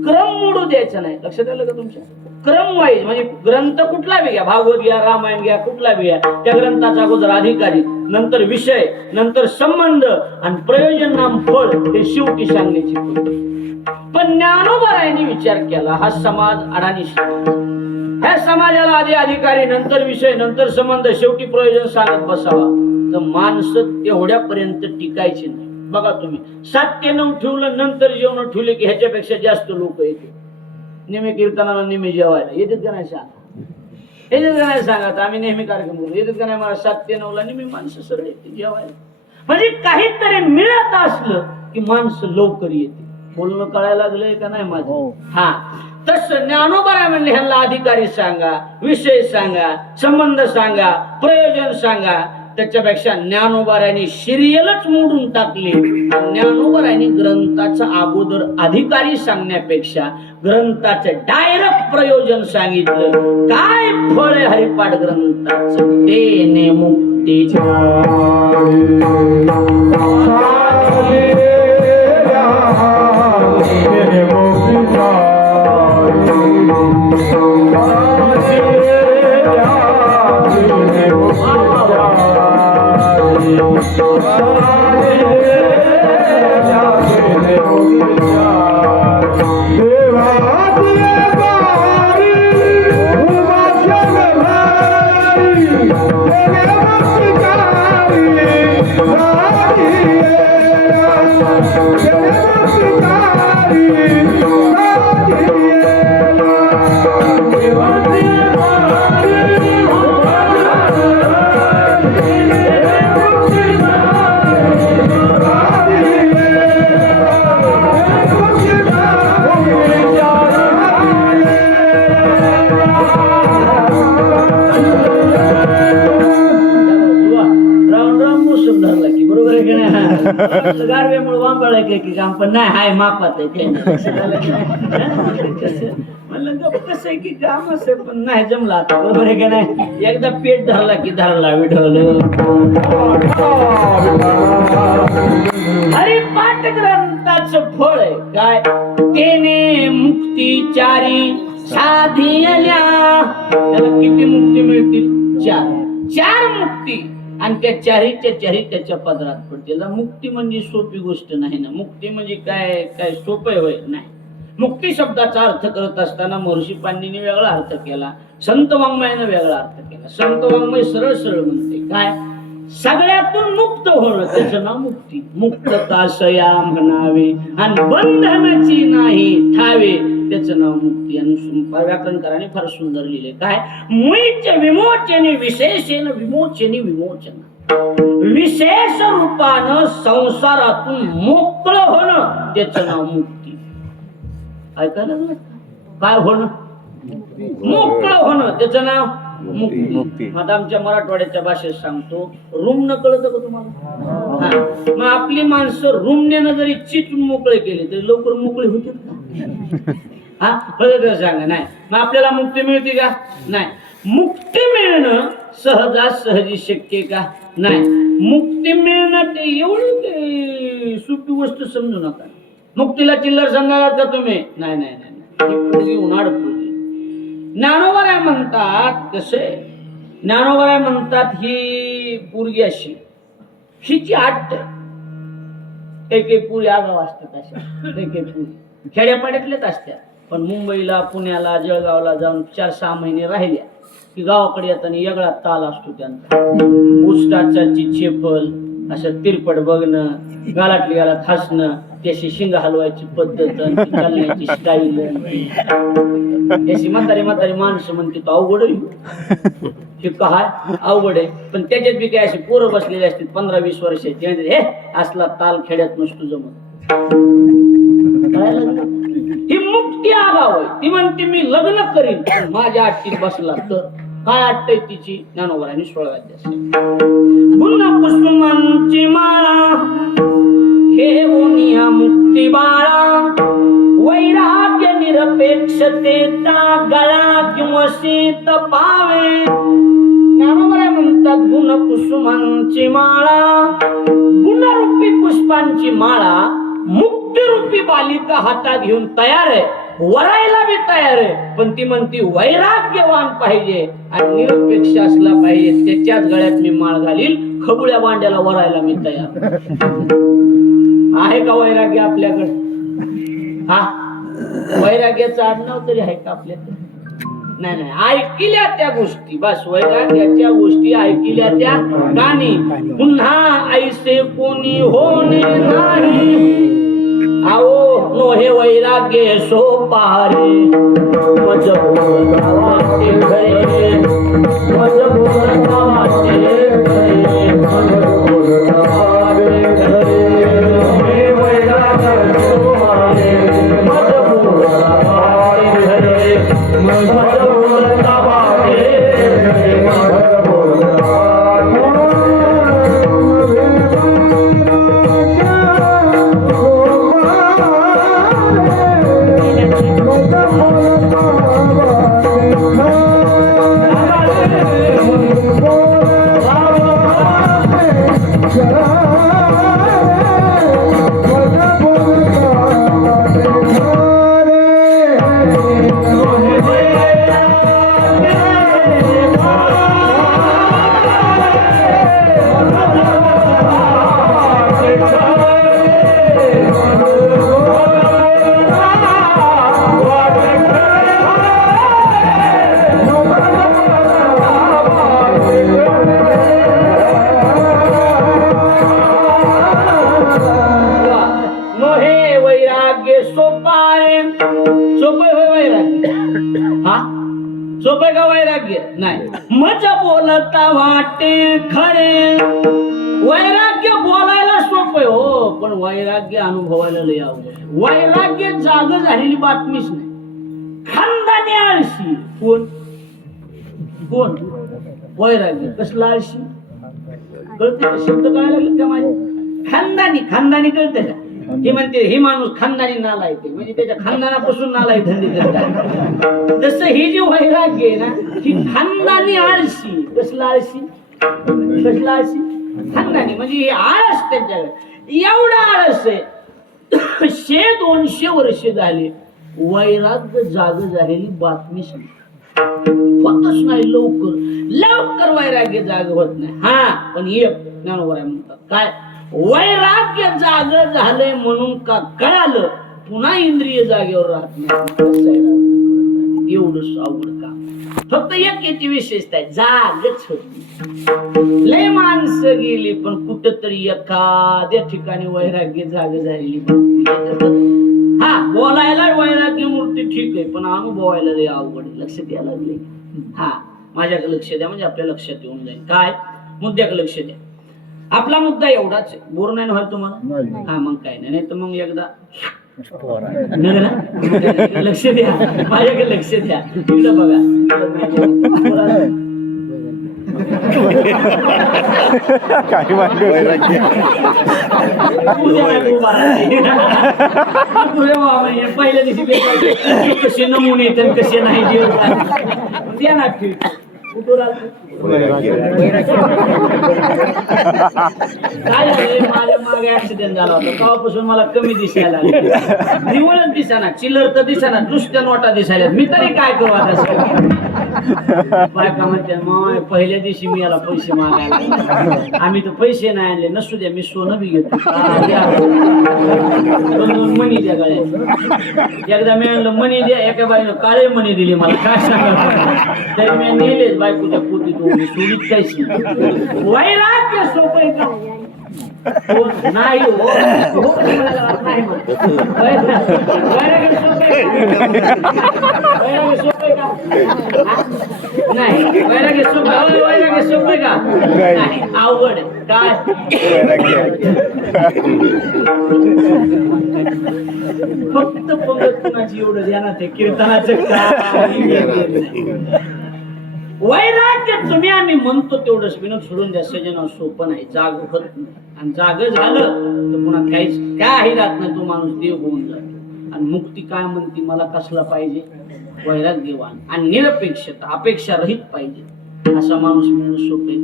क्रम मोडू द्यायचा नाही. लक्षात आलं का तुमच्या? क्रमवाईज म्हणजे ग्रंथ कुठला बी घ्या, भागवत घ्या, रामायण घ्या, कुठला बी घ्या, त्या ग्रंथाचा अगोदर अधिकारी, नंतर विषय, नंतर संबंध आणि प्रयोजन नाम फळ हे शेवटी सांगण्याची. पण ज्ञानोबरायांनी विचार केला, हा समाज अडाणी समाज, ह्या समाजाला आधी अधिकारी, नंतर विषय, नंतर संबंध, शेवटी प्रयोजन सांगत बसावा तर माणसं तेवढ्यापर्यंत टिकायची नाही. बघा तुम्ही 7 ते 9 ठेवलं, नंतर जेवण ठेवले की ह्याच्यापेक्षा जास्त लोक येते. निमे कीर्तनाला, निमे जेवायला येतात का नाही? येतात का नाही सांगत आम्ही नेहमी कार्यक्रम करतो येतात का नाही मला 7 ते 9 ला नेहमी माणसं सरळ येते जेवायला म्हणजे काहीतरी मिळत असलं की माणसं लवकर येते बोलणं कळायला लागलंय का नाही माझं हा तसं ज्ञानोबा म्हणले ह्यांना अधिकारी सांगा विषय सांगा संबंध सांगा प्रयोजन सांगा त्याच्यापेक्षा ज्ञानोबाऱ्यांनी सिरियलच मोडून टाकली ज्ञानोबाऱ्यांनी ग्रंथाचं अगोदर अधिकारी सांगण्यापेक्षा ग्रंथाचं डायरेक्ट प्रयोजन सांगितलं काय फळ आहे हरिपाठ ग्रंथाचं तेने मुक्तीच्या गारव्यामुळे वांबळ की काम पण नाही हाय मापात आहे म्हणलं कसं आहे की काम असे पण नाही जमला आता बरोबर आहे का नाही एकदा पेट धरला की धरला विठवलं हरिपाठ ग्रंथाचं फळ आहे काय तेने मुक्तीचारी साधियल्या त्याला किती मुक्ती मिळतील 4 मुक्ती आणि त्या चारी त्याच्या पदरात पडते मुक्ती म्हणजे सोपी गोष्ट नाही ना मुक्ती म्हणजे काय काय सोपं होय नाही मुक्ती शब्दाचा अर्थ करत असताना महर्षी पाणिनीने वेगळा अर्थ केला संत वाङ्मयाने वेगळा अर्थ केला संत वाङ्मय सरळ सरळ म्हणते काय सगळ्यातून मुक्त होणं त्याचं नाव मुक्ती मुक्तता सया म्हणावे आणि बंधनाची नाही ठावे त्याचं नाव मुक्ती आणि व्याकरणकाराने फार सुंदर लिहिले काय मुळीचे विमोचने विशेषेन विमोचने विमोचन विशेष रूपानं संसारातून मोकळं होणं त्याचं नाव मुक्ती ऐकायला लागलं काय होणं मोकळं होणं त्याचं नाव मुक्ती आता आमच्या मराठवाड्याच्या भाषेत सांगतो रूम न कळतं का तुम्हाला मग आपली माणसं रूमने जरी चिटून मोकळे केले तरी लवकर मोकळे होतील का हा बरोबर सांगा नाही मग आपल्याला मुक्ती मिळते का नाही मुक्ती मिळणं सहजासहजी शक्य का नाही मुक्ती मिळणं ते एवढी सोपी गोष्ट समजू नका मुक्तीला चिल्लर सांगणार का तुम्ही नाही नाही नाही उन्हाळ पूर्वी ज्ञानोबा म्हणतात कसे ज्ञानोबा म्हणतात ही पोरगी अशी हिची आट एक पुरी आगाव असतात अशा एक पुरी खेड्यापाड्यातलेच असतात पण मुंबईला पुण्याला जळगावला जाऊन 4-6 महिने राहिल्या की गावाकडे येताना वेगळा ताल असतो त्यांचा उष्टाचाची चेपल असं तिरपट बघणं गालातली गालात हसणं त्याशी शिंग हलवायची पद्धत चालण्याची स्टाईल त्याशी म्हातारी माणसं म्हणते तो अवघड हे काय अवघड आहे पण त्याच्यात बी काय असे पोरं बसलेले असतात 15-20 वर्षाचे हे असला ताल खेड्यात नसतो जमत ही मुक्ती आगाव आहे ती म्हणते मी लग्न करीन माझ्या अट्टीत बसला तर काय अट्टय तिची ज्ञानोबांनी 16 पुन्हा कुसुमांची माळा हे ओनिया मुक्ती बाळा वैराग्य निरपेक्षतेचा गळा किंवा शीत पावे ज्ञानोबा म्हणतात गुण कुसुमांची माळा गुणरूपी पुष्पांची माळा मुक्तिरूपी बालिका हातात घेऊन तयार आहे वरायला बी तयार आहे पण ती म्हणती वैराग्यवान पाहिजे आणि निरपेक्ष असला पाहिजे त्याच्याच गळ्यात मी माळ घालील खबुळ्या बांड्याला वरायला मी तयार आहे का वैराग्य आपल्याकडे हा वैराग्याचं आडनाव तरी आहे का आपल्याकडे नाही नाही ऐकिल्या त्या गोष्टी बस वैराग्याच्या गोष्टी ऐकिल्या त्या गाणी पुन्हा ऐसे कोणी होणे नाही आओ नो हे वैराग्य सो पारे मज घरे मज बोलता वाटे खरे मज बोलता वाटे खरे मोहे वैराग सोमारे मज बोलता वाटे खरे मज बोलता वाटे खरे मज बोलता सोपे का वैराग्य नाही मज बोलता वाटे खरे वैराग्य बोलायला सोपे हो पण वैराग्य अनुभवायला लय अवघड वैराग्य जाग झालेली बातमीच नाही खानदानी आळशी कोण कोण वैराग्य कसला आळशी कळते का शब्द काय लागले का माझे खानदानी कळते का ही म्हणते हे माणूस खानदानी नालायक आहे म्हणजे त्याच्या खानदानापासून नालायक धंदे करतात जसं ही जी वैराग्य आहे ना ही खानदानी आळशी कसला आळशी खानदानी म्हणजे हे आळस त्यांच्याकडे एवढा आळस आहे 100-200 वर्ष झाले वैराग्य जाग झालेली बातमी होतच नाही लवकर वैराग्य जाग होत नाही हा पण एक ज्ञानोबा म्हणतात काय वैराग्य जाग झालंय म्हणून का कळालं पुन्हा इंद्रिय जागेवर राहत नाही एवढं अवघड काम फक्त एक याची विशेषता आहे जागच होती लय माणसं गेली पण कुठंतरी एखाद्या ठिकाणी वैराग्य जाग झालेली हा बोलायला वैराग्य मूर्ती ठीक आहे पण अनुभवायला लय अवघड आहे. लक्ष द्यायला लागले हा माझ्याकडे लक्ष द्या म्हणजे आपल्या लक्षात येऊन जाईल काय मुद्द्याकडे लक्ष द्या आपला मुद्दा एवढाच आहे बोर नाही व्हायला तुम्हाला हा मग काय नाही तर मग एकदा लक्ष द्या माझ्याकडे लक्ष द्या तिकडं बघा पहिल्या दिवशी कसे नमुने येतात कसे नाही द्या ना काय माझ्या मागे ऍक्सिडेंट झाला होता तेव्हापासून मला कमी दिसायला निवडच दिसाना चिल्लर तर दिसाना नुसत्या नोटा दिसायला मी तरी काय करू आता बायका म्हणते मग पहिल्या दिवशी मी याला पैसे मागायला आम्ही तर पैसे नाही आणले नसू द्या मी सोनं बी घेतो मनी द्या गळ्यात एकदा मी आणलं मनी द्या एका बाईनं काळे मनी दिली मला काय सांगा तरी मी नेलेच बायकोच्या पोटी तो सोडीत कायची वैराग्य सोपं का नाही हो नाही वैराग्य सोपं का नाही वैराग्य सोपं का नाही अवघड काय फक्त पंगत कुणाची एवढं ध्यानात आहे कीर्तनाचं काय वैराग्य तुम्ही आम्ही म्हणतो तेवढंच विनोद सोडून द्या सजन सोपं नाही जाग होत नाही आणि जाग झालं तर पुन्हा काहीच काही राहत नाही तो माणूस देव होऊन जातो आणि मुक्ती काय म्हणते मला कसला पाहिजे वैराग्यवान आणि निरपेक्षता अपेक्षा रहित पाहिजे असा माणूस मिळणं सोपे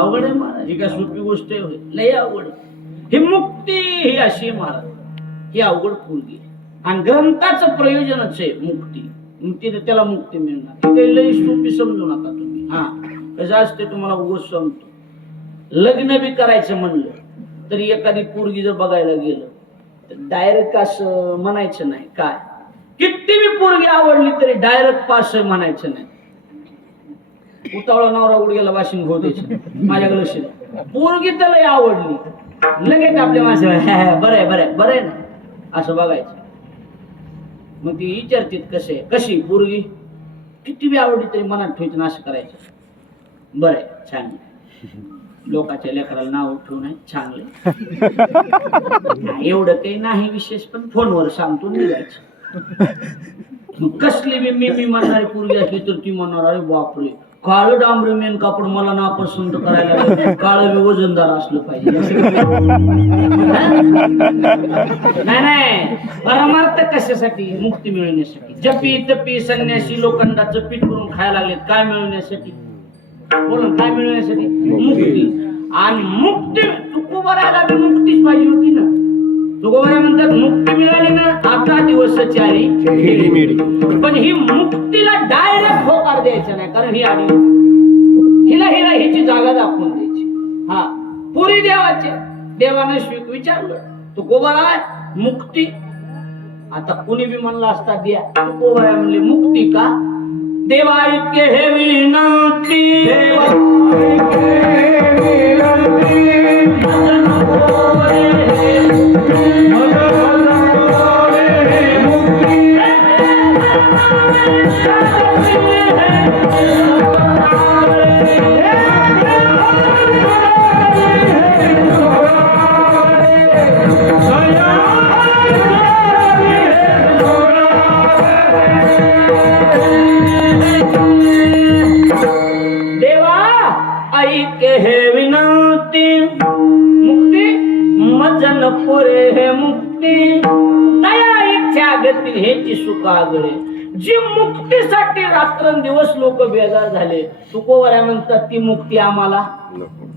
अवघड आहे महाराज ही काय सोपी गोष्ट आहे लय अवघड ही मुक्ती ही अशी महाराज ही अवघड पूर्गी आणि ग्रंथाचं प्रयोजनच आहे मुक्ती मुक्ती त्याला मुक्ती मिळणार काही लई सोपी समजू नका तुम्ही हा कसं असते तुम्हाला उगाच सांगतो लग्न बी करायचं म्हणलं तरी एखादी पोरगी जर बघायला गेलं तर डायरेक्ट असं म्हणायचं नाही काय किती बी पोरगी आवडली तरी डायरेक्ट पास म्हणायचं नाही उतावळा नवरा उडग्याला वाशिंग घेऊ द्यायचं माझ्याकडे लक्ष पोरगी त्याला आवडली लगेच आपल्या माणसं बरं आहे ना असं बघायचं मग ती विचारतीत कशी पोरगी किती बी आवडली तरी मनात ठेवायचं असं करायचं. बरं आहे, छान आहे. लोकांच्या लेकराला नाव ठेवून आहे चांगलं. एवढं काही नाही विशेष, पण फोनवर सांगतो निघायचं. कसली बी मी म्हणणारी पोरगी असली तर ती म्हणणार अरे बापरे काळं डांबरे मेन कापड मला ना पसंत करायला, काळं बी वजनदार असलं पाहिजे. नाही परमार्थ कशासाठी? मुक्ती मिळवण्यासाठी. जपी तपी संन्यासी लोखंडाचं पीठ करून खायला लागलेत. काय मिळवण्यासाठी? बोला काय मिळवण्यासाठी? मुक्ती. आणि मुक्ती तुकोबराला बी मुक्तीच पाहिजे होती ना. तुकोबरा म्हणतात मुक्ती मिळाली ना आता दिवसाची आली पण ही मुक्तीला डायरेक्ट होकार द्यायचा नाही, कारण ही आली हिला हिची जागा दाखवून द्यायची. हा पुरी देवाचे देवाने विचारलं तुकोबरा मुक्ती. आता कुणी बी म्हणलं असता द्या, तुकोबरा म्हणले मुक्ती का? देवा इतके हे विनंती, पुरे हे मुक्ती दया इच्छा गती हेची सुखागळे. जी मुक्तीसाठी रात्रंदिवस लोक बेजार झाले, तुकोबरा म्हणतात ती मुक्ती आम्हाला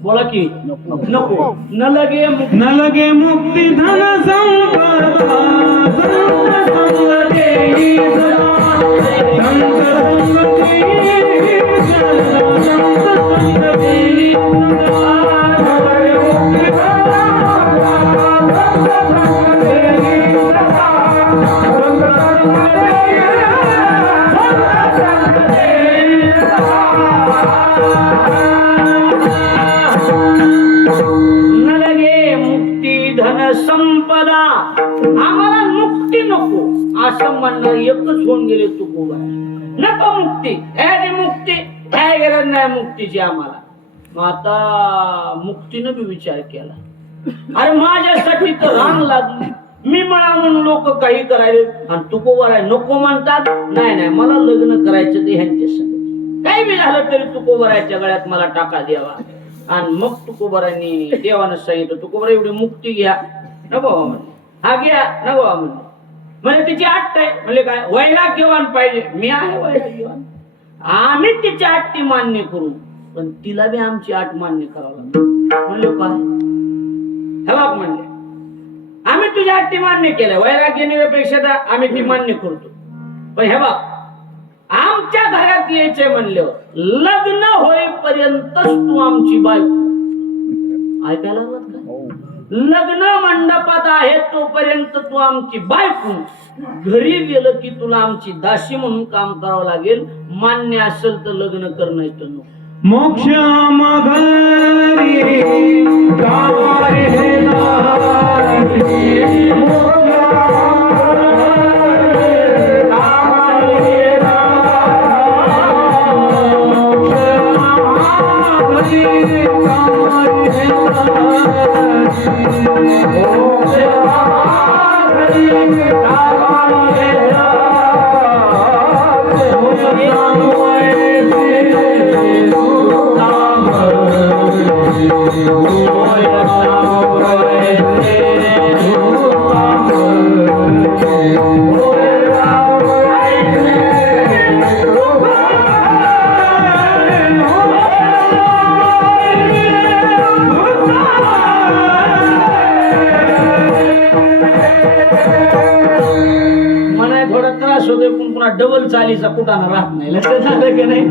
बोला की नको. न लगे मुक्ती धन संपदा संपदा. आम्हाला मुक्ती नको असं म्हणणं एकच होऊन गेले तुकोबरा. नको मुक्ती, ह्याची मुक्ती काय गरज नाही मुक्तीची आम्हाला. मग आता मुक्तीनं बी विचार केला, अरे माझ्यासाठी तर रांग लागली, मी म्हणा म्हणून लोक काही करायले आणि तुकोबरा नको म्हणतात. नाही मला लग्न करायचं ते ह्यांच्या संग. काही बी झालं तरी तुकोबराच्या गळ्यात मला टाका द्यावा. आणि मग तुकोबरांनी देवानं सांगितलं तुकोबरा एवढी मुक्ती घ्या. नको म्हणले हा घ्या. नको म्हणजे तिची अट आहे. म्हणजे काय वैराग्यवान पाहिजे. मी आहे वैराग्यवान. आम्ही तिची अट्टी मान्य करू, पण तिला बी आमची अट मान्य करावं लागेल. म्हणले काय? हे बघ म्हणले आम्ही तुझ्या अट्टी मान्य केल्या, वैराग्य निवेपेक्षा आम्ही ती मान्य करतो, पण हे बघ आमच्या घरात यायचंय म्हणल्यावर लग्न होईपर्यंतच तू आमची बायको. ऐकायला लागलात का? लग्न मंडपात आहे तोपर्यंत तू आमची बायको. घरी गेलं की तुला आमची दासी म्हणून काम करावं लागेल. मान्य असेल तर लग्न करणं येतं. मोक्ष डबल चालीचा कुठाना राहत नाही. लक्षात झालं की नाही?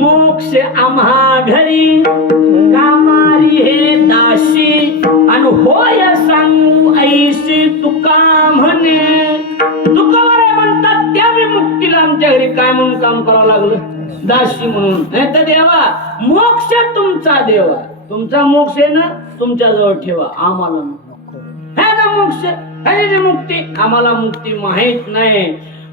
मोक्ष आम्हा घरी कामारी हे दाशी आणि होय सांगू ऐशी तुका म्हणे. तुकोबरा म्हणतात त्या बी मुक्तीला आमच्या घरी काय म्हणून काम करावं लागलं? दाशी म्हणून. नाही तर देवा मोक्ष तुमचा देवा, तुमचा मोक्ष आहे ना तुमच्या जवळ ठेवा, आम्हाला नको. है ना मोक्ष, है मुक्ती? आम्हाला मुक्ती माहित नाही.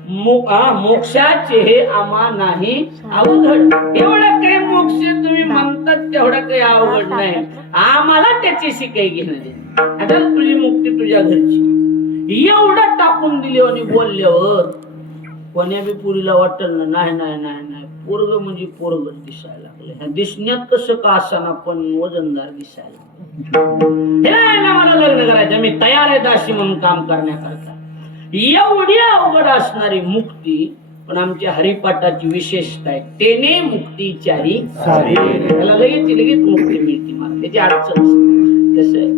मोक्षाचे हे आम्हा नाही अवघड. एवढं काही मोक्ष तुम्ही म्हणतात तेवढं काही अवघड नाही. आम्हाला त्याच्याशी काही घेणं देणं. आता तुझी मुक्ती तुझ्या घरची एवढं टाकून दिली आणि बोलल्यावर कोण्या बी पुरीला वाटल ना नाही नाही नाही नाही पोरग म्हणजे पोरग दिसायला लागले. ह्या दिसण्यात कसं का असाना पण वजनदार दिसायला लागले. मला लग्न करायचं मी तयार आहे दासी म्हणून काम करण्याकरता. एवढी अवघड असणारी मुक्ती पण आमच्या हरिपाठाची विशेषता आहे. तेने मुक्तीचारी त्याला लगेच मुक्ती मिळते. मला त्याची अडचण कसं आहे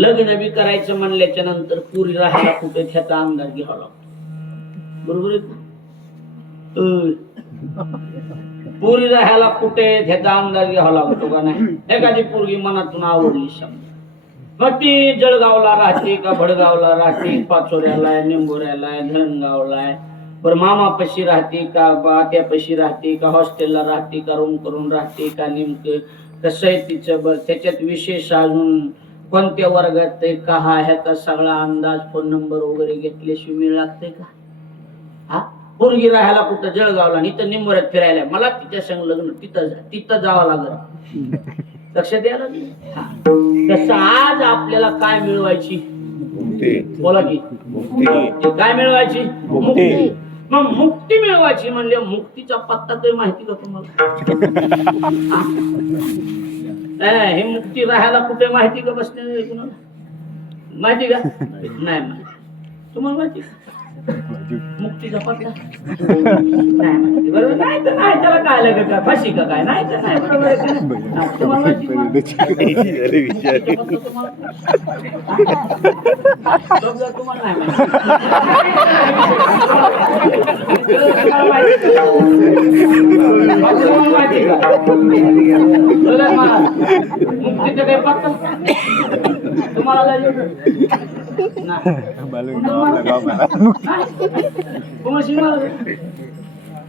लग्न बी करायचं म्हणल्याच्या नंतर पुरी राहायला कुठे ह्याचा अंदाज घ्यावा लागतो. बरोबर आहे. पुरी राहायला कुठे ह्याचा अंदाज घ्यावा लागतो का नाही. एखादी पोरगी मनातून आवडली समजा मग ती जळगावला राहते का भडगावला राहते, पाचोऱ्याला आहे, निंबोऱ्याला आहे, धरणगावला आहे, बरं मामापाशी राहते का आत्यापाशी राहते का हॉस्टेलला राहते का रूम करून राहते का नेमकं कसं आहे तिचं. बरं त्याच्यात विशेष अजून कोणत्या वर्गात आहे का ह्याचा सगळा अंदाज फोन नंबर वगैरे घेतल्याशिवाय मिळ लागते का. हा पोरगी राहायला कुठं जळगावला आणि इथं निंबोऱ्यात फिरायला मला तिच्या संग लग्न तिथं जावं लागलं. लक्ष द्यायला तसं आज आपल्याला काय मिळवायची बोला की काय मिळवायची मुक्ती. मग मुक्ती मिळवायची म्हणजे मुक्तीचा पत्ता तरी माहिती का तुम्हाला. हे मुक्ती राहायला कुठे माहिती का बसले कुणाला माहिती का नाही माहिती तुम्हाला माहिती मुक्तीचा पत्ता नाही माहिती. बरोबर नाही तर नाही त्याला काय लागेल का फाशी का काय नाही तर नाही. बरोबर आहे का तुम्हाला माहिती तुम्हाला नाही माहिती मुक्तीचा काही पत्ता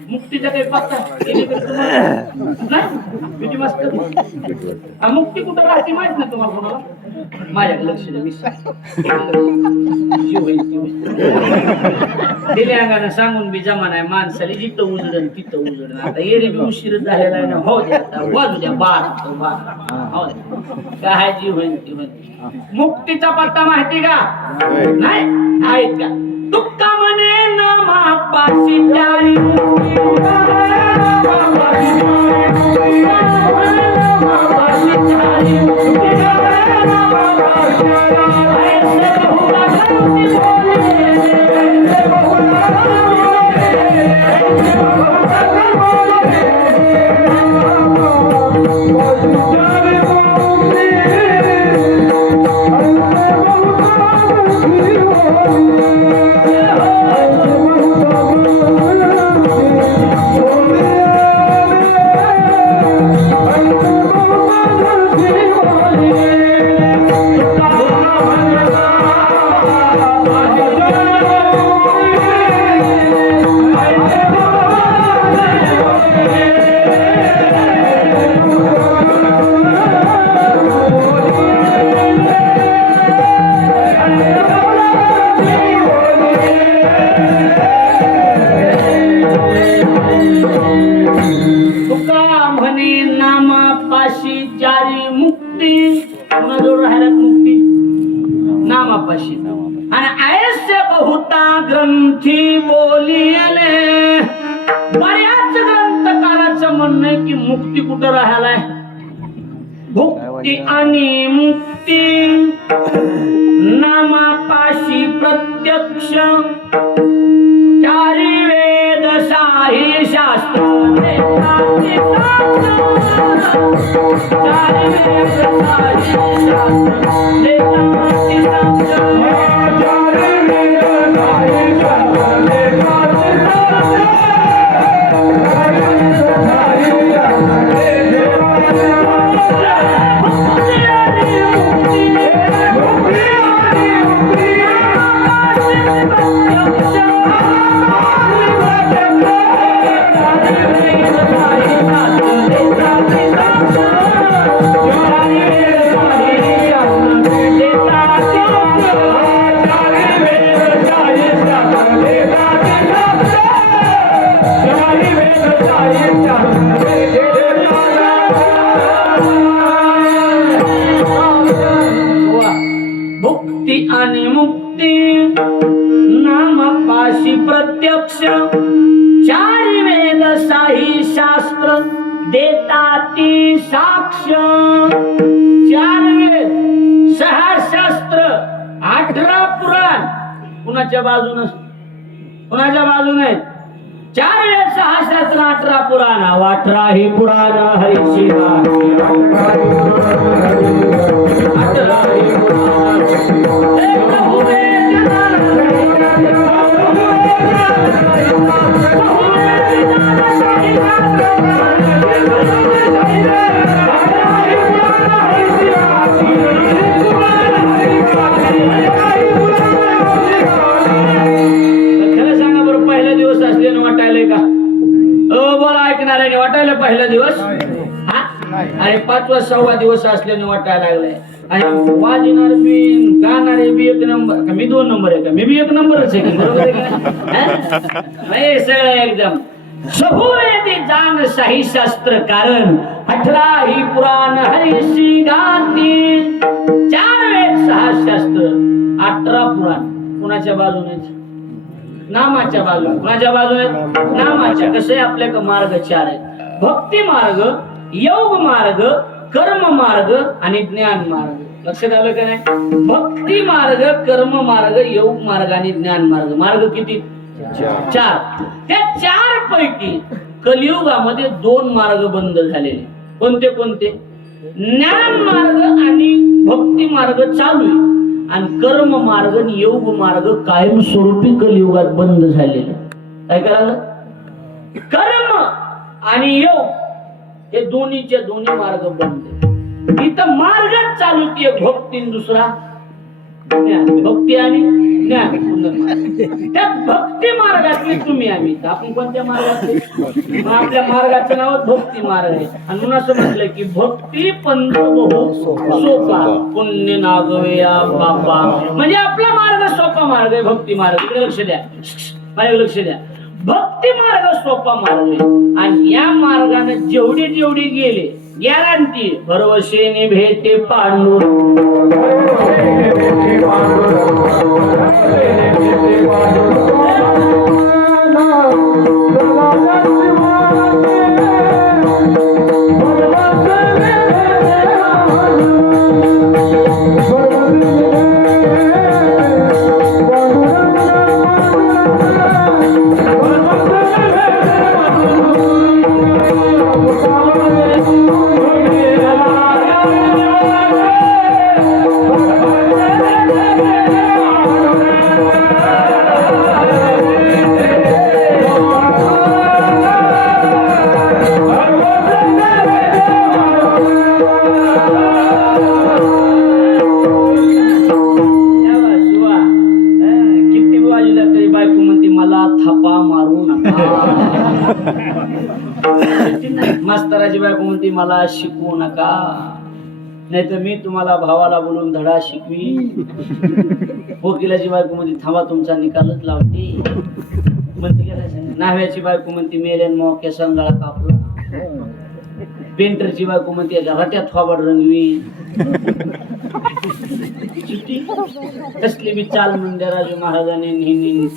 तुम्हाला मुक्तीचा काही पत्ता मुक्ती कुठं राहते माहित नाही तुम्हाला कोणाला. माझ्याकडे लक्ष दिल्या अंगाने सांगून बी जमा नाही माणसाला जिथं उजडन तिथं उजडन. आता येणे बी उशीर झालेला आहे ना हो द्या वाजू द्या बार हो काय जी होईल ती होईल. मुक्तीचा पत्ता माहिती का नाही आहेत का. तुका म्हणे नामापाशी चारी आणि ऐसे बहुता ग्रंथी बोलिले. बऱ्याच ग्रंथकाराचं म्हणणं आहे की मुक्ती कुठं राहायलाय. भुक्ती आणि मुक्ती नामापाशी प्रत्यक्ष चारी वेद साही शास्त्र चारी वेद साही आणि मुक्ती नाम पाशी प्रत्यक्ष चारी वेद साही शास्त्र देताती साक्ष 4 वेद 6 शास्त्र 18 पुराण कुणाच्या बाजूने 4 वेद 6 शास्त्र 18 पुराण 18 हे पुराण हरीची वाटायला पहिला दिवस आणि 5वा 6वा दिवस असल्याने वाटायला लागलाय आणि वाजणार बी गाणारे बी 1 नंबर का मी 2 नंबर आहे का मी बी 1 नंबरच आहे की बरोबर आहे का नाही सगळं एकदम सहुवेदी जाण साही शास्त्र कारण 18 ही पुराण हरीशी गाती 4 वेद 6 शास्त्र 18 पुराण कुणाच्या बाजूने नामाच्या बाजूने कुणाच्या बाजूने नामाच्या कसे आपल्या मार्ग 4 आहेत भक्ती मार्ग योग मार्ग कर्म मार्ग आणि ज्ञान मार्ग लक्षात आलं का नाही भक्ती मार्ग कर्म मार्ग योग मार्ग आणि ज्ञान मार्ग मार्ग किती 4 त्या 4 पैकी कलियुगामध्ये 2 मार्ग बंद झालेले कोणते ज्ञान मार्ग आणि भक्ती मार्ग चालू आहे आणि कर्म मार्ग आणि योग मार्ग कायमस्वरूपी कलियुगात बंद झालेले काय करायला कर्म आणि योग हे दोन्हीचे दोन्ही मार्ग बंद इथं मार्गच चालू की भक्ती दुसरा ज्ञान भक्ती आणि ज्ञान त्या भक्ती मार्गातले तुम्ही आम्ही आपण कोणत्या मार्गातले आपल्या मार्गाचं नाव भक्ती मार्ग आहे आणि म्हणून असं म्हटलं की भक्ती पंथ बहु सोपा पुण्य नागवेया बापा म्हणजे आपला मार्ग सोपा मार्ग आहे भक्ती मार्ग इकडे लक्ष द्या माझ्याकडे लक्ष द्या भक्ती मार्ग सोपा मार्ग आहे आणि या मार्गाने जेवढे गेले गॅरंटी भरवशेने भेटे पांडू मास्तराची बायको म्हणते मला शिकवू नका नाही तर मी तुम्हाला भावाला बोलून धडा शिकवी वकिलाची बायको म्हणते थांबा तुमचा निकालच लावते म्हणते नाव्याची बायको म्हणते मेल्यान मोक्या संगाळा कापला पेंटरची बायको म्हणते रट्यात थोबाड रंगवी कसली बी चाल म्हणते राजू महाराजांनी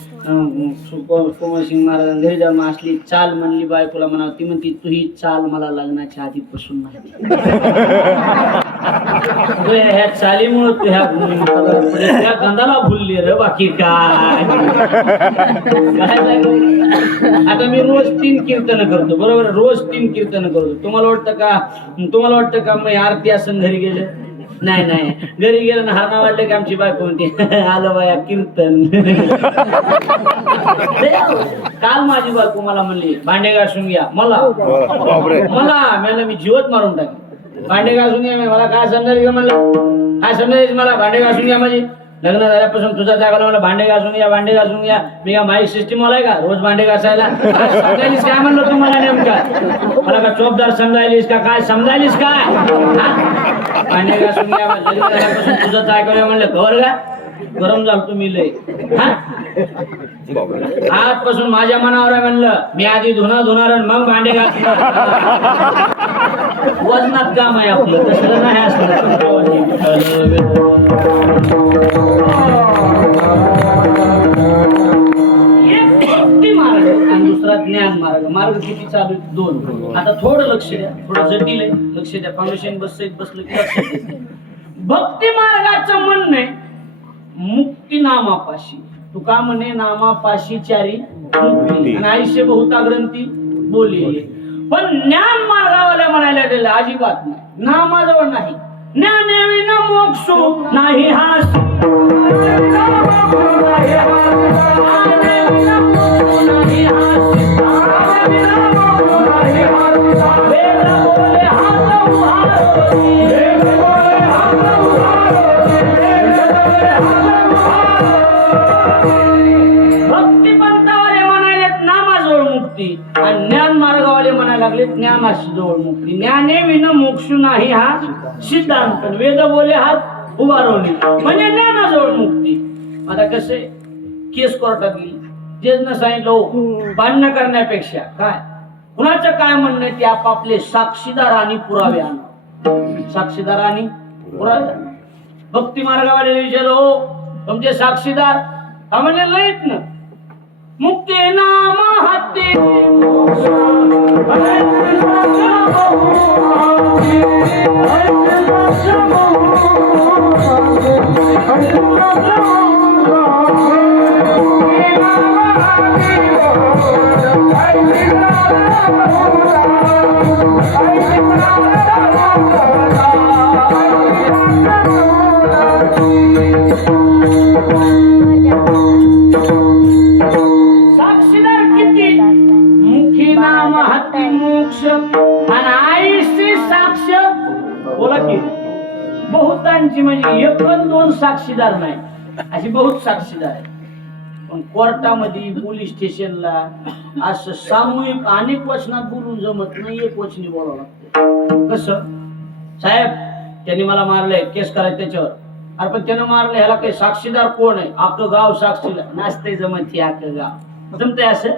कोमलसिंग महाराजांनी घरी जाऊन असली चाल म्हणली बायकोला म्हणावं ती म्हणती तू ही चाल मला लग्नाच्या आधीपासून माहिती ह्या चालीमुळे तू ह्या गंधाला भुलली रे बाकी काय आता मी रोज 3 कीर्तन करतो बरोबर रोज 3 कीर्तन करतो तुम्हाला वाटतं का मी आरती असं घरी गेले नाही घरी गेलं ना हरणा वाटलं की आमची बायको म्हणते आलं बाया कीर्तन काल माझी बायको मला म्हणली भांडे घासून घ्या मला मी जीवत मारून टाकली भांडे घासून घ्या मला काय समजायचं का म्हणलं काय समजायचं मला भांडे घासून घ्या माझी लग्न झाल्यापासून तुझा जागा मला भांडे घासून घ्या मी का माईक सिस्टीम आलाय का रोज भांडे घासायला समजायलीस काय म्हणलं तुम्हाला नेमका मला का चोपदार समजायलीस का काय समजायलीस काय भांडे घासून घ्या लग्न झाल्यापासून तुझं जागा म्हणलं खबर का गरम झालं तुम्ही लय आजपासून माझ्या मनावर आहे म्हणलं मी आधी धुणार मग भांडे घासणार वजनात काम आहे आपलं तसं नाही असलं ज्ञान मार्ग किती चालू आहेत? 2. आता थोडं लक्ष द्या, थोडं जटिल आहे, लक्ष द्या. फाउंडेशन बसलं की लक्षात येते. भक्ती मार्गाचं म्हणणं आहे मुक्ती नामापाशी. तुका म्हणे नामापाशी चारी मुक्ती, आणि आयुष्य बहुता ग्रंथी बोली. पण ज्ञान मार्गावाल्या म्हणायला गेलं अजिबात नाही, नामाजवळ नाही. ज्ञानेविना मोक्ष नाही हा भक्तिपंथावाले म्हणाले नामाजवळ मुक्ती, आणि ज्ञान मार्गावाले म्हणायला लागले ज्ञानाशी जवळ मुक्ती. ज्ञाने विन मोक्ष नाही हा सिद्धांत. वेद बोले हात उभारवली म्हणजे ज्ञानाजवळ मुक्ती. आता कसे केस कोर्टात गेली, जजनं सांगितलं भांडण करण्यापेक्षा काय कुणाचं काय म्हणणं आहे ते आपापले साक्षीदार आणि पुरावे आणा. साक्षीदार आणि पुरावे. भक्ती मार्गावाले विचारलं हो तुमचे साक्षीदार का म्हणजे लईत ना मुक्ती नाम हत्ती साक्षीदार किती? मुखी नाम हत्ती मोक्ष आणि आईशी साक्ष. बोला की बहुतांची म्हणजे 1-2 साक्षीदार नाही, अशी बहुत साक्षीदार आहे. पण कोर्टामध्ये पोलीस स्टेशनला असं सामूहिक अनेक वचनात बोलून जमत नाही, एक वचनी बोलावं लागतं. कसं साहेब त्यांनी मला मारलंय, केस करायचं त्याच्यावर. अरे पण त्यानं मारलं, ह्याला काही साक्षीदार कोण आहे? अख्खं गाव साक्षीला नाचते. जमत हे अख्खं गाव जमतंय असं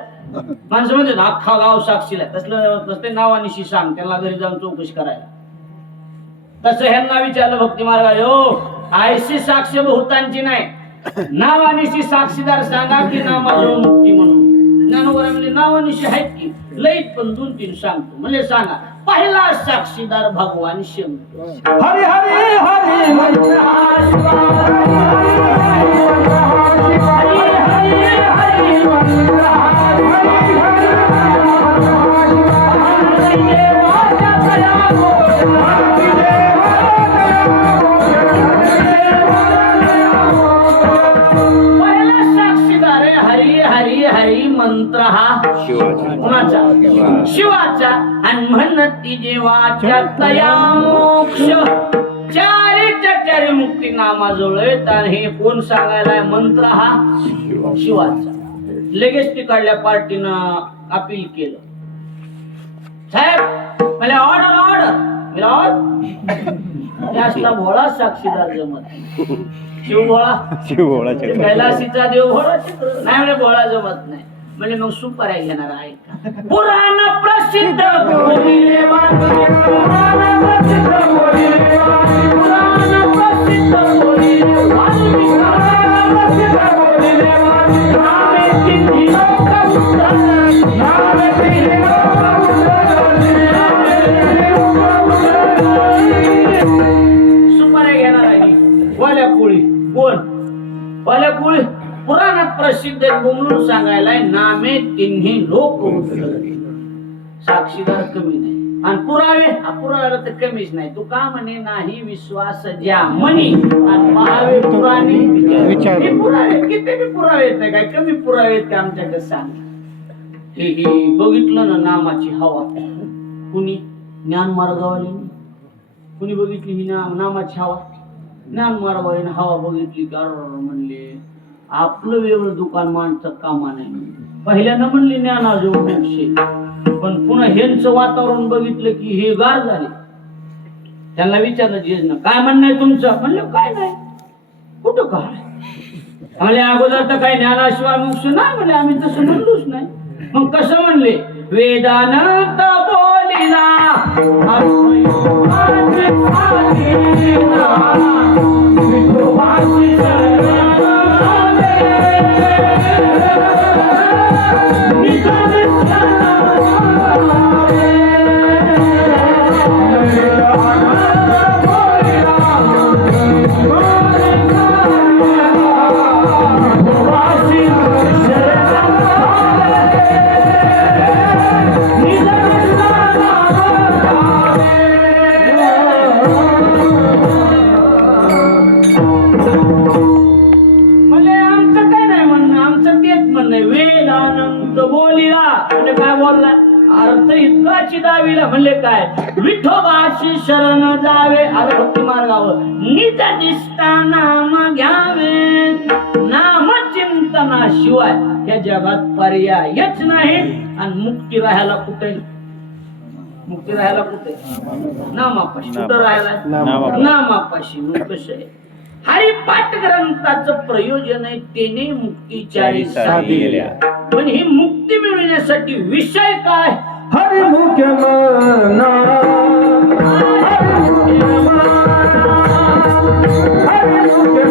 माणसं म्हणते ना अख्खा गाव साक्षीला. तसलं नसते, नावानिशी सांग त्यांना घरी जाऊन चौकशी करायला. तसं ह्यांना विचारलं भक्ती मार्गाला, हो आयशी साक्ष बहुतांची नाही, नावानिशी साक्षीदार सांगा की नामाजवळ मुक्ती म्हणून. ज्ञानोबरा म्हणजे नावानिशी आहेत की लईत, पण 2-3 सांगतो म्हणजे सांगा. पहिला साक्षीदार भगवान शंकर. हरी हरी हरी मंत्र हा शिवा, हरी हरी हरी मंत्र हा पहिला साक्षीदार आहे हरी हरी हरी मंत्र हा कुणाचा? शिवाचा. आणि म्हणती जेवाच्या तया मोक्ष. चारी मुक्ती नामाजवळ आहेत, आणि हे कोण सांगायला? मंत्र हा शिवाचा. लगेच तिकडल्या पार्टीनं अपील केलं, साहेब मला ऑर्डर जास्त भोळा साक्षीदार जमत. शिवभोळा कैलासीचा देव भोळा नाही म्हणजे भोळा जमत नाही म्हणजे मग सुपाऱ्या घेणार आहे का? पुराण प्रसिद्ध बोलिले वाणी, पुराण प्रसिद्ध बोलिले वाणी, पुराण प्रसिद्ध बोलिले वाणी, पुराण प्रसिद्ध बोलिले वाणी. नामे तिन्ही लोक उद्धरले, नामे तिन्ही लोक उद्धरले, नामे तिन्ही लोक उद्धरले. सुपाऱ्या घेणार आहे वाल्या कोळी. कोण? वाल्या कोळी. पुराणात प्रसिद्ध बोलून सांगायला नामे तिन्ही लोक. साक्षीदार कमी नाही आणि पुराव्याला तर कमीच नाही. तू का म्हणे नाही विश्वास ज्या म्हणे, आणि महावे पुराणे विचार. पुरावे किती बी पुरावे येत नाही, काय कमी पुरावे येते आमच्याकडे सांग. हे बघितलं ना नामाची हवा. कुणी? ज्ञान मार्गावाले. कुणी बघितली ही नामाची हवा? ज्ञान मार्गावाले हवा बघितली का म्हणले आपलं वेगळं दुकान मांडचं कामा नाही. पहिल्यांदा म्हणले ज्ञानाजवळ मोक्ष, पण पुन्हा ह्यांचं वातावरण बघितलं की हे गार झाले. त्यांना विचारलं जेजनं काय म्हणणं आहे तुमचं? म्हणलं काय नाही. कुठं काय म्हणले अगोदर तर काही ज्ञानाशिवाय मोक्ष नाही म्हणले. आम्ही तसं म्हणलोच नाही. मग कसं म्हणले? वेदांत बोलिना विठोबाची म्हणजे आमचं काय नाही म्हणणं, आमचं तेच म्हणणं आहे. वेदानंद बोलिला म्हणजे काय बोलला, अर्थ इतकाची दाविला म्हणले काय, विठोबाशी शरण जावे, अरे भक्ती मार्गावर निज निष्ठा नाम घ्यावे, नाम चिंतनाशिवाय या जगात पर्यायच नाही. आणि मुक्ती राहायला कुठे, मुक्ती राहायला कुठे, नामापाशी. कुठं राहायला, नामापाशी. मग कसं आहे, हरिपाठ ग्रंथाचं प्रयोजन आहे तेने मुक्तीच्या साधिल्या. पण ही मुक्ती मिळवण्यासाठी विषय काय, हरिमुख मना हरिमुख मना हरिमुख मना हरिमुख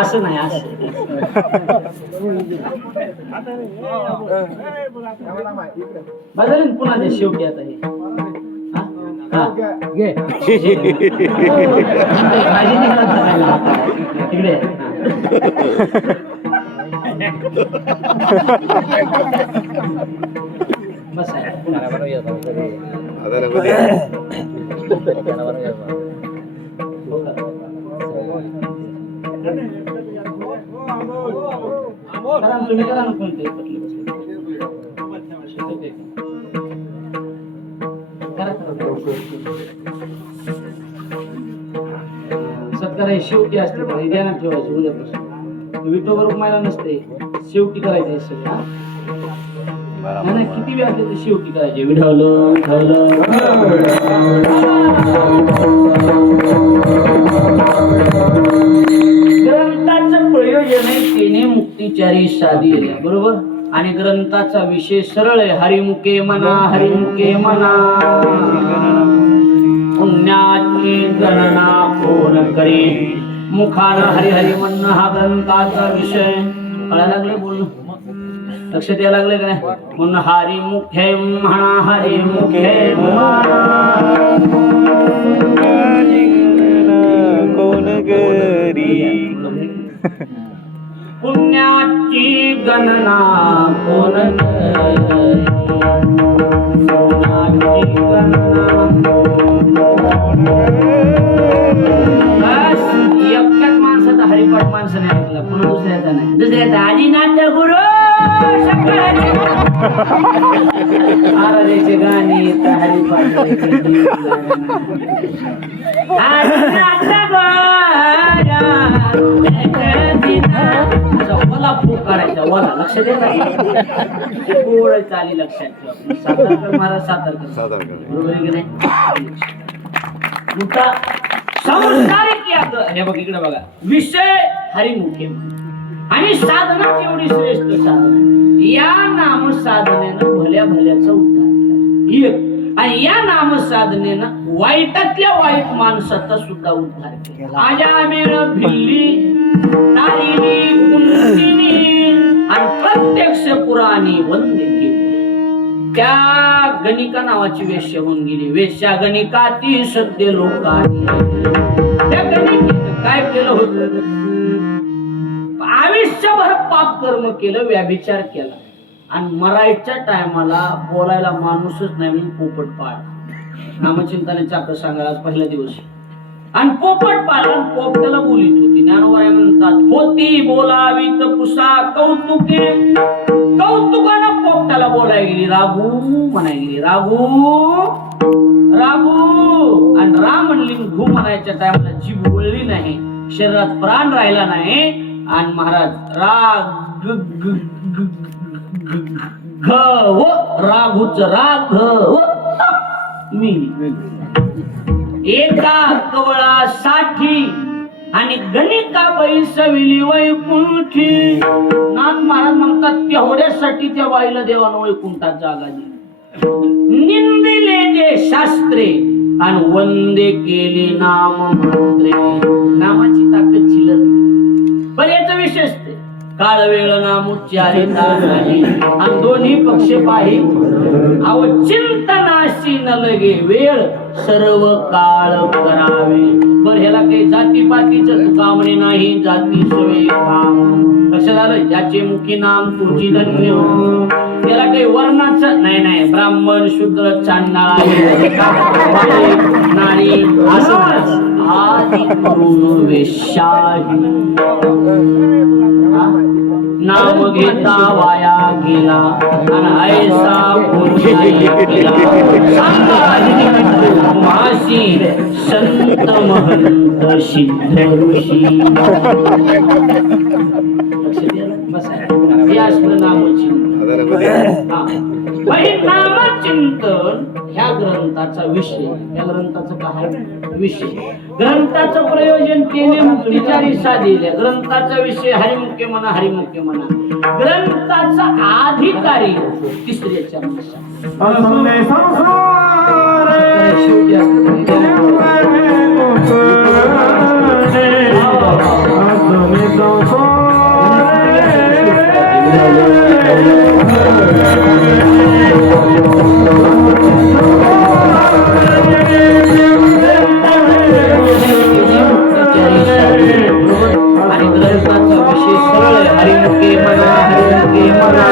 असं नाही, असं बदलेन पुन्हा ते शेवटी आता हे. हा? हा. घे. इकडे बस तुम्ही करा ना कोणते सत्कार शेवटी असते, ध्यानात ठेवायचं. उद्यापासून विठोबा रुक्मायला नसते, शेवटी करायचं आहे सगळं. नाही किती वेळ असले तर शेवटी करायचे. विठवलं ग्रंथाचं प्रयोजन आहे तेने मुक्तीचारी साधी बरोबर. आणि ग्रंथाचा विषय सरळ आहे, हरिमुखे म्हणा, हरिमुखे म्हणा. पुण्याची गणना कोण करी, मुखानं हरी हरी म्हणणं हा ग्रंथाचा विषय. कळायला लागलं बोलणं, लक्षात यायला लागलं काय. म्हणून हरिमुखे म्हणा, हरिमुखे कोण गरी, पुण्याची गणना कोण करी, पुण्याची गणना. बस एकट्याच माणसाचा हरिपाठ माणसाने ऐकला, पुन्हा दुसऱ्याचा नाही. दुसऱ्याचा आदिनाथ गुरु आराध्याचे गाणे हरिपाठ मला फूक काढायचा वाला लक्षात येत थोडं चाली लक्षात ठेवा. सातारकर महाराज सातारकर बरोबर आहे की नाही. मुद्दा संसारिक याग हे बघ इकडे बघा विषय हरिमुखे आणि साधना केवढी श्रेष्ठ साधना. या नाम साधनेनं भल्या भल्याचा उद्धार केला एक आणि या नाम साधनेनं वाईटातल्या वाईट माणसाचा सुद्धा उद्धार केला. आजामेळ भिल्ली तारिणी कुंतिनी आणि प्रत्यक्ष पुराणी वंदे केली. त्या गणिका नावाची वेश्या होऊन गेली. वेश्या गणिका ती सत्य लोकांनी. त्या गणिकेनं काय केलं होतं, आयुष्यभर पाप कर्म केलं, व्याभिचार केला आणि मरायच्या टायमाला बोलायला माणूसच नाही म्हणून पोपट पाळला. नामचिंतनाने चाकर सांगा आज पहिला दिवस आणि पोपट पाळला आणि पोपटाला बोलीत होती. ज्ञानोबा म्हणतात होती बोलावी पुसा कौतुके. कौतुकानं पोपटाला बोलाय गेली रागू म्हणाय गेली रागू रागू आणि राम म्हणली घू म्हणायच्या टायमाला जीभ वळली नाही, शरीरात प्राण राहिला नाही आणि महाराज राग राघूच राग मी एका कवळासाठी आणि गणिकाबाई सविली वैकुंठी. नाथ महाराज म्हणतात तेवढ्यासाठी त्या बाईला देवानं वैकुंठात जागा दिली. निंदिले जे शास्त्रे आणि वंदे केले नाम मंत्रे. नामाची ताकद चिलर पण याचं विशेष ते काळ वेळ नाम उच्चारिता नाही आणि दोन्ही पक्ष पाही अव चिंतनाशी न लगे वेळ सर्व काळ करावे. बर ह्याला काही जातीपातीच तुकामणे नाही जाती सवे काम. कसं झालं ज्याचे मुखी नाम तुझी धन्य. त्याला काही वर्णाचं नाही नाही ब्राह्मण शूद्र चांडाळ नारी असं आदि करून वेश्याही. नाम घेता वाया गेला आणि ऐसा केला. माशी संत महंत सिद्ध ऋषी. हे असलं नामचिंतन. नामचिंतन ह्या ग्रंथाचा विषय. या ग्रंथाचा काय विषय, ग्रंथाचं प्रयोजन केले मुक्तीचारी साधिले. ग्रंथाचा विषय हरिमुख्य म्हणा हरिमुख्य म्हणा. ग्रंथाचा अधिकारी तिसऱ्या शेवटी आणि ग्रंथाचा विषय सरळ हरिमुखे म्हणा हरिमुखे म्हणा.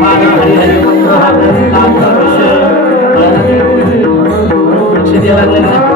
हरिहरी मंत्र हा ग्रंथाचा विषय. लक्ष द्यायला लागलं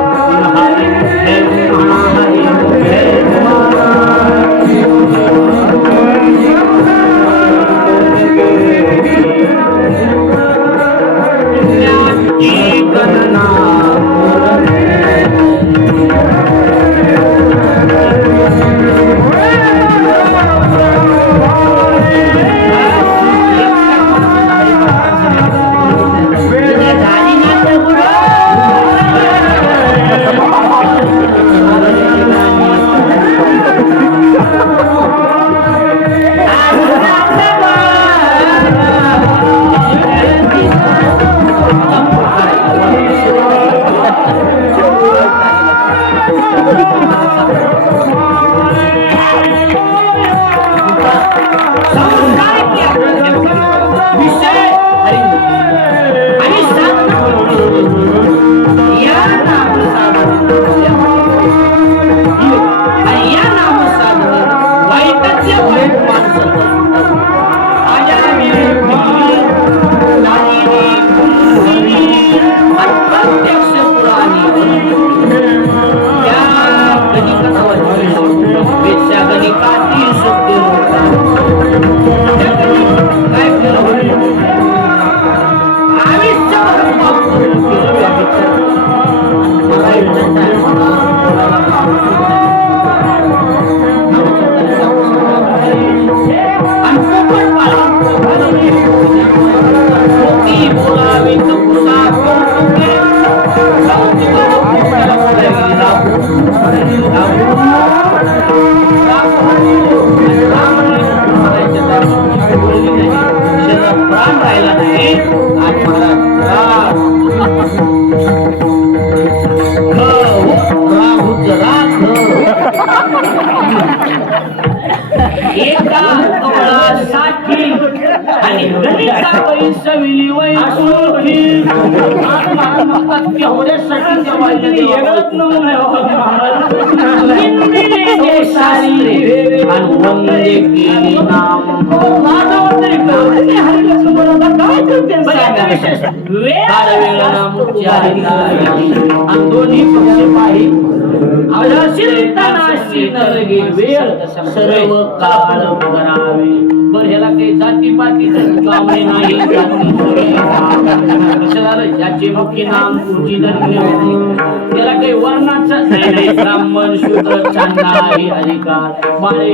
प्राण राहिला नाही आणि महाराज एका कमळासाठी आणि गणिताबाई सविली वै सुखी तेवढ्यासाठी वेगळंच नमुना सारी आणि वंदे केली नाम आणि दोन्ही पक्ष पाही सर्व काळ करावे बर ह्याला काही जातीपातीचं काम नाही ज्याचे मुख्य नाम तुझी त्याला काही वर्णाचं नाही ब्राह्मण शूद्र नाही अधिकार माळे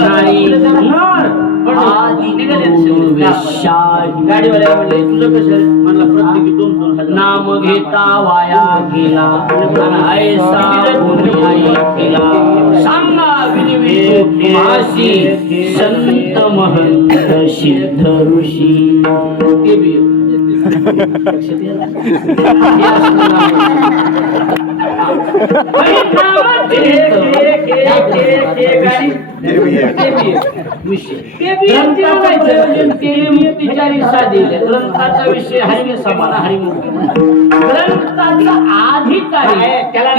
नाही गाडीवाल्या म्हणले तुझं कसं म्हणला प्रत्येकी 2-2 नाम घेता वाया गेला सांगा विनिविषी संत महंत सिद्ध ऋषी ते बी ग्रंथाचा विषय हरिम समान हरिमुक्ती ग्रंथाचा अधिकारी त्याला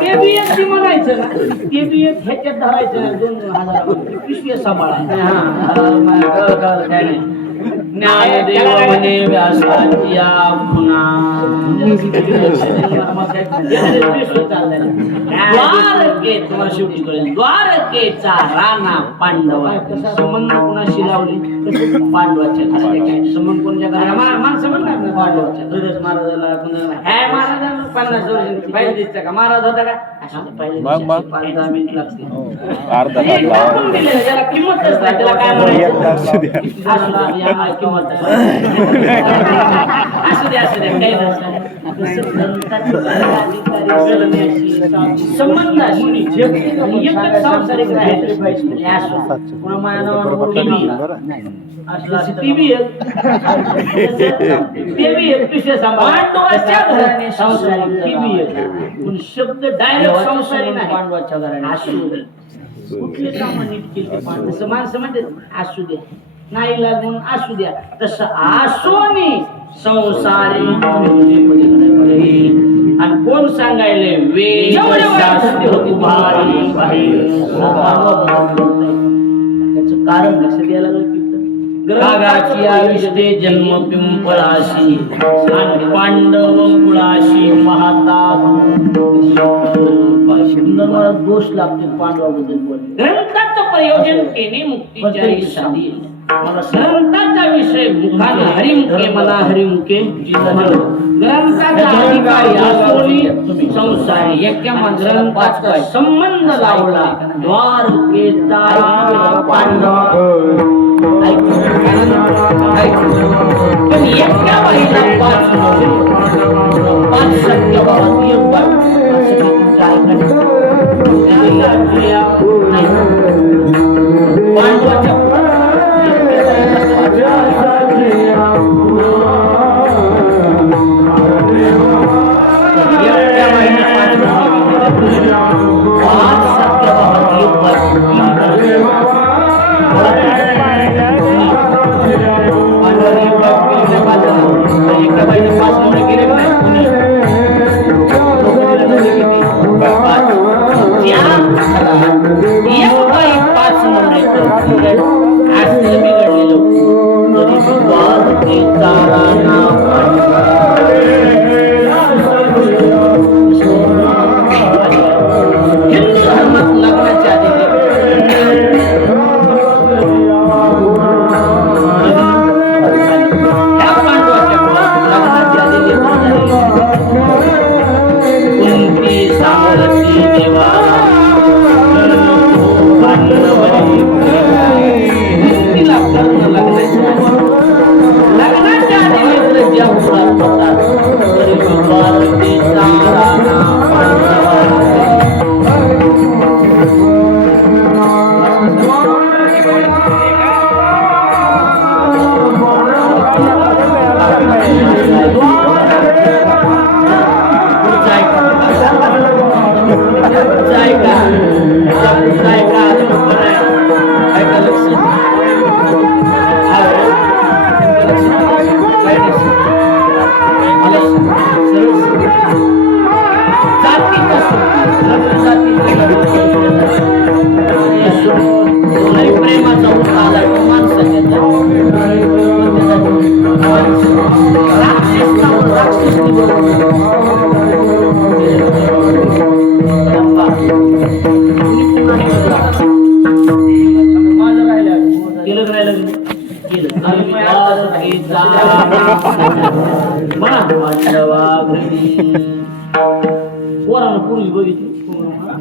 ते बी एक ती म्हणायचं ना, ते बी एक ह्याच्यात धरायचं ना, 2000 पिशवी सांभाळायचं. कळलं काय नाही. ज्ञानदेव म्हणे व्यासाची खुणा द्वारके तुम्हाला शेवटी कळेल. द्वारकेचा राणा पांडवा संबंध कोणाशी लावली? पांडवाच्या घरात. संबंध कोणाच्या घरात? माणसं म्हणणार ना पांडवाच्या. दररोज महाराजाला ह्या महाराजाला 50 वर्ष पाहिजे दिसतं का? महाराज होता का? पहिले 5-10 मिनिट लागते. हे टाकून दिलेलं, त्याला किंमतच नाही. त्याला काय म्हणायचं? असू द्या किंमत असू द्या काही नसतं. संबंध एकच सांसारिक राहायचं. शब्द डायरेक्ट संसारी नाही. पांडवाच्या घराने असू दे. कुठले कामं नीट केली पांडव माणसं म्हणते असू द्या, नाही लागून असू द्या. तसं आसोनी संसारी आणि कोण सांगायले वेद शास्त्र उभारी त्याचं कारण लक्ष द्यायला लागलं. रागाची आविष्टे जन्म पिंपळाशी आणि पांडव कुळाशी पाहता दोष लागते पांडवाबद्दल बोल. ग्रंथाचं प्रयोजन केले मुक्तीच्या साधी. ग्रंथाचा विषय मुखाने हरिमुखे मला हरिमुखे ग्रंथाचा अधिकारी असोनी संसारी एका ग्रंथाचा संबंध लावला. द्वारकेचा पांडव पण एका बाईला 5 सत्य पांडवाच्या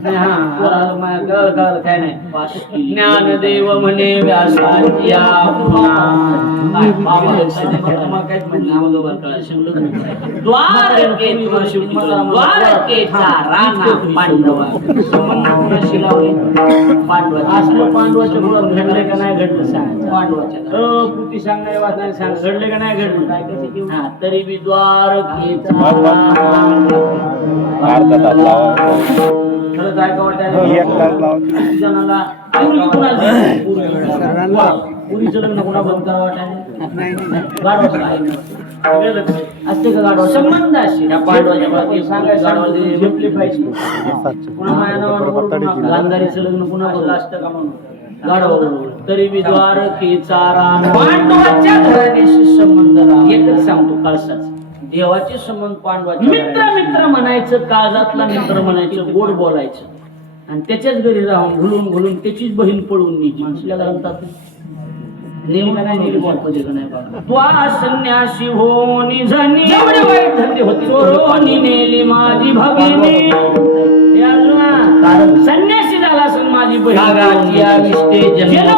काय नाही ज्ञानदेव म्हणे व्यासाच्या द्वारकेचा राणा पांडवा पांडवाच्या मुळात घडले का नाही घडलं सांग पांडवाच्या कृती सांगणारे वाचनारे सांग घडले का नाही घडलं हा तरी बी द्वारकेचा खरंच ऐका वाटायला जणाला पुरीचं लग्न कोणा बंद करा वाटायला असते का गाडवा संबंध असे ह्या पांडवाच्या सांगायचं झेपले पाहिजे गांधारीचं लग्न कुणा असतं का म्हणून गाडवा तरी बी द्वारकेचा राणा पांडवाच्या घराण्याशी संबंध एकच सांगतो काळसाचा देवाचे संबंध पांडवाचे मित्र म्हणायचं काळजातला मित्र म्हणायचं गोड बोलायचं आणि त्याच्याच घरी राहून घुलून त्याचीच बहीण पळून न्यायची माणसाला ग्रंथात संन्यासी हो निझनी एवढे वाईट धंदे होते चोरोनी नेली माझी भगिनी कारण संन्यासी झाला असून माझी बहीण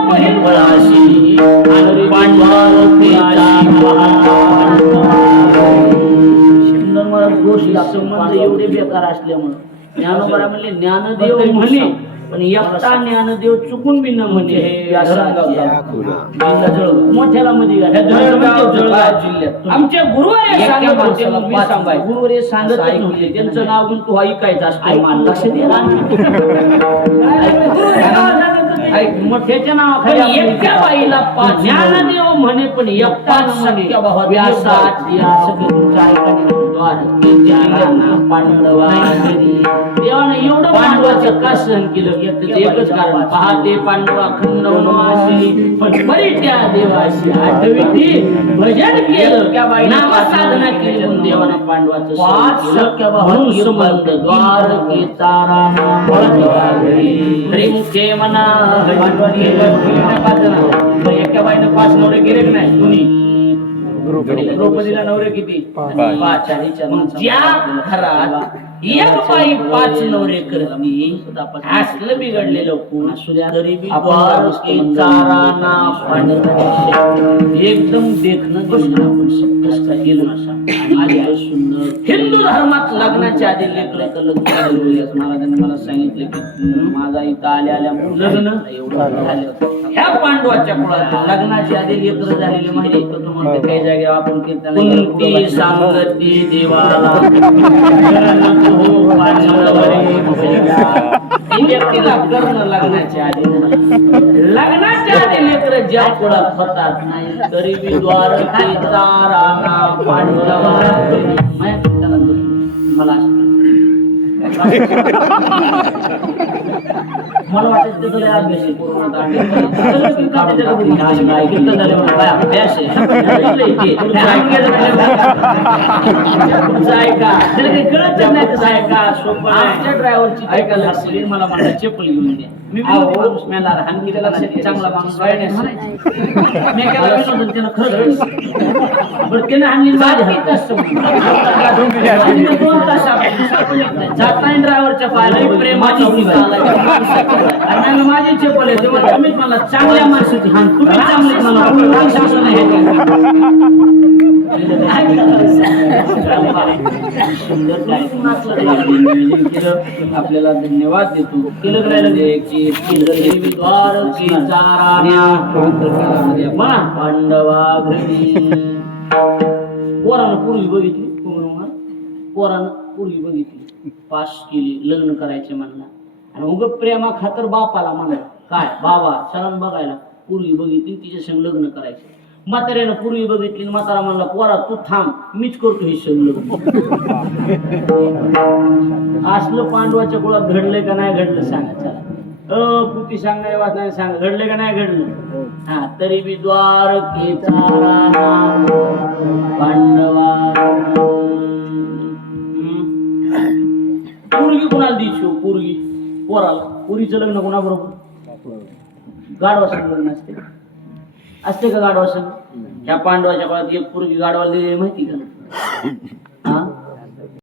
बहीण पळाशी मला दोष संबंध एवढे बेकार असल्यामुळे ज्ञानोबा म्हणले ज्ञानदेव म्हणे पण एकटा ज्ञानदेव चुकून बी न म्हणजे हे मोठ्याला मध्ये जिल्ह्यात आमच्या गुरुवारे गुरुवारे सांगत नव्हते त्यांचं नाव घेऊन तू ऐकायचं असतं लक्ष मोठ्याच्या नावाखाली एकट्या बाईला ज्ञानदेव म्हणे पण एकटाच देवानं एवढं पांडवाचं का सहन केलं एकच कारण पहाटे पांडवा अखंड वनवासी पण बरी त्या देवाशी आठवीची भजन केलं त्या बाई नामसाधना केली म्हणून देवानं पांडवाचं म्हणून संबंध द्वारकेचा राणा मुखे म्हणा एका बाईनं 5 नवरे गेले की नाही कुणी द्रौपदीला नवरे किती 5 ज्या घरात एक बाई 5 नवरे करती असलं बिघडलेलं कोण तरी बी द्वारकेचा राणा एकदम देखणं दिसणं गेलं सुंदर हिंदू धर्मात लग्नाच्या आधी लेकर महाराजांनी मला सांगितलं की माझा इथं आल्या लग्न एवढं झालं ह्या पांडवाच्या कुळात लग्नाच्या आधी लेकर झालेले माहिती तर तुम्हाला काही जागेवर आपण कीर्तन सांगती देवाला व्यक्तीला करणं लग्नाच्या आधी लेकर ज्या कुळात होतात नाही तरी बी द्वारकेचा राणा पांडवा मला मला वाटत ते तुला अभ्यास आहे पूर्ण ड्रायव्हरची ऐकायला मला म्हणा चप्पल घेऊन द्या मी माणूस मेला हानगीला लक्षात चांगला माणूस त्यानं खरं बरं त्यानं हानली जाता ड्रायव्हरच्या पायाला प्रेमाची माझी चप्पल आहे तेव्हा तुम्हीच मला चांगल्या माणसाची हान तुम्ही चांगले मला शासन आपल्याला धन्यवाद देतो पांडवा पोरानं पूर्वी बघितली पोरानं पूर्वी बघितली पास केली लग्न करायचे म्हणला आणि उग प्रेमा खातर बापाला म्हणा काय बाबा चला बघायला पूर्वी बघितली तिच्या संग लग्न करायचं म्हाताऱ्यानं पूर्वी बघितली म्हातारा म्हणला पोरा तू थांब मीच करतो हे सगळं असलं पांडवाच्या कुळात घडलंय का नाही घडलं सांगा चला कृती सांगणारे वाचणारे सांगा घडले का नाही घडलं हा तरी बी द्वारकेचा राणा पांडवा पूर्वी कुणाला दिसो पूर्वी पोराला पुरीचं लग्न कोणाबरोबर गाढवा संग लग्न असते का गाढवा संग ह्या पांडवाच्या काळात एक पूर्वी गाढवाला दिली माहिती का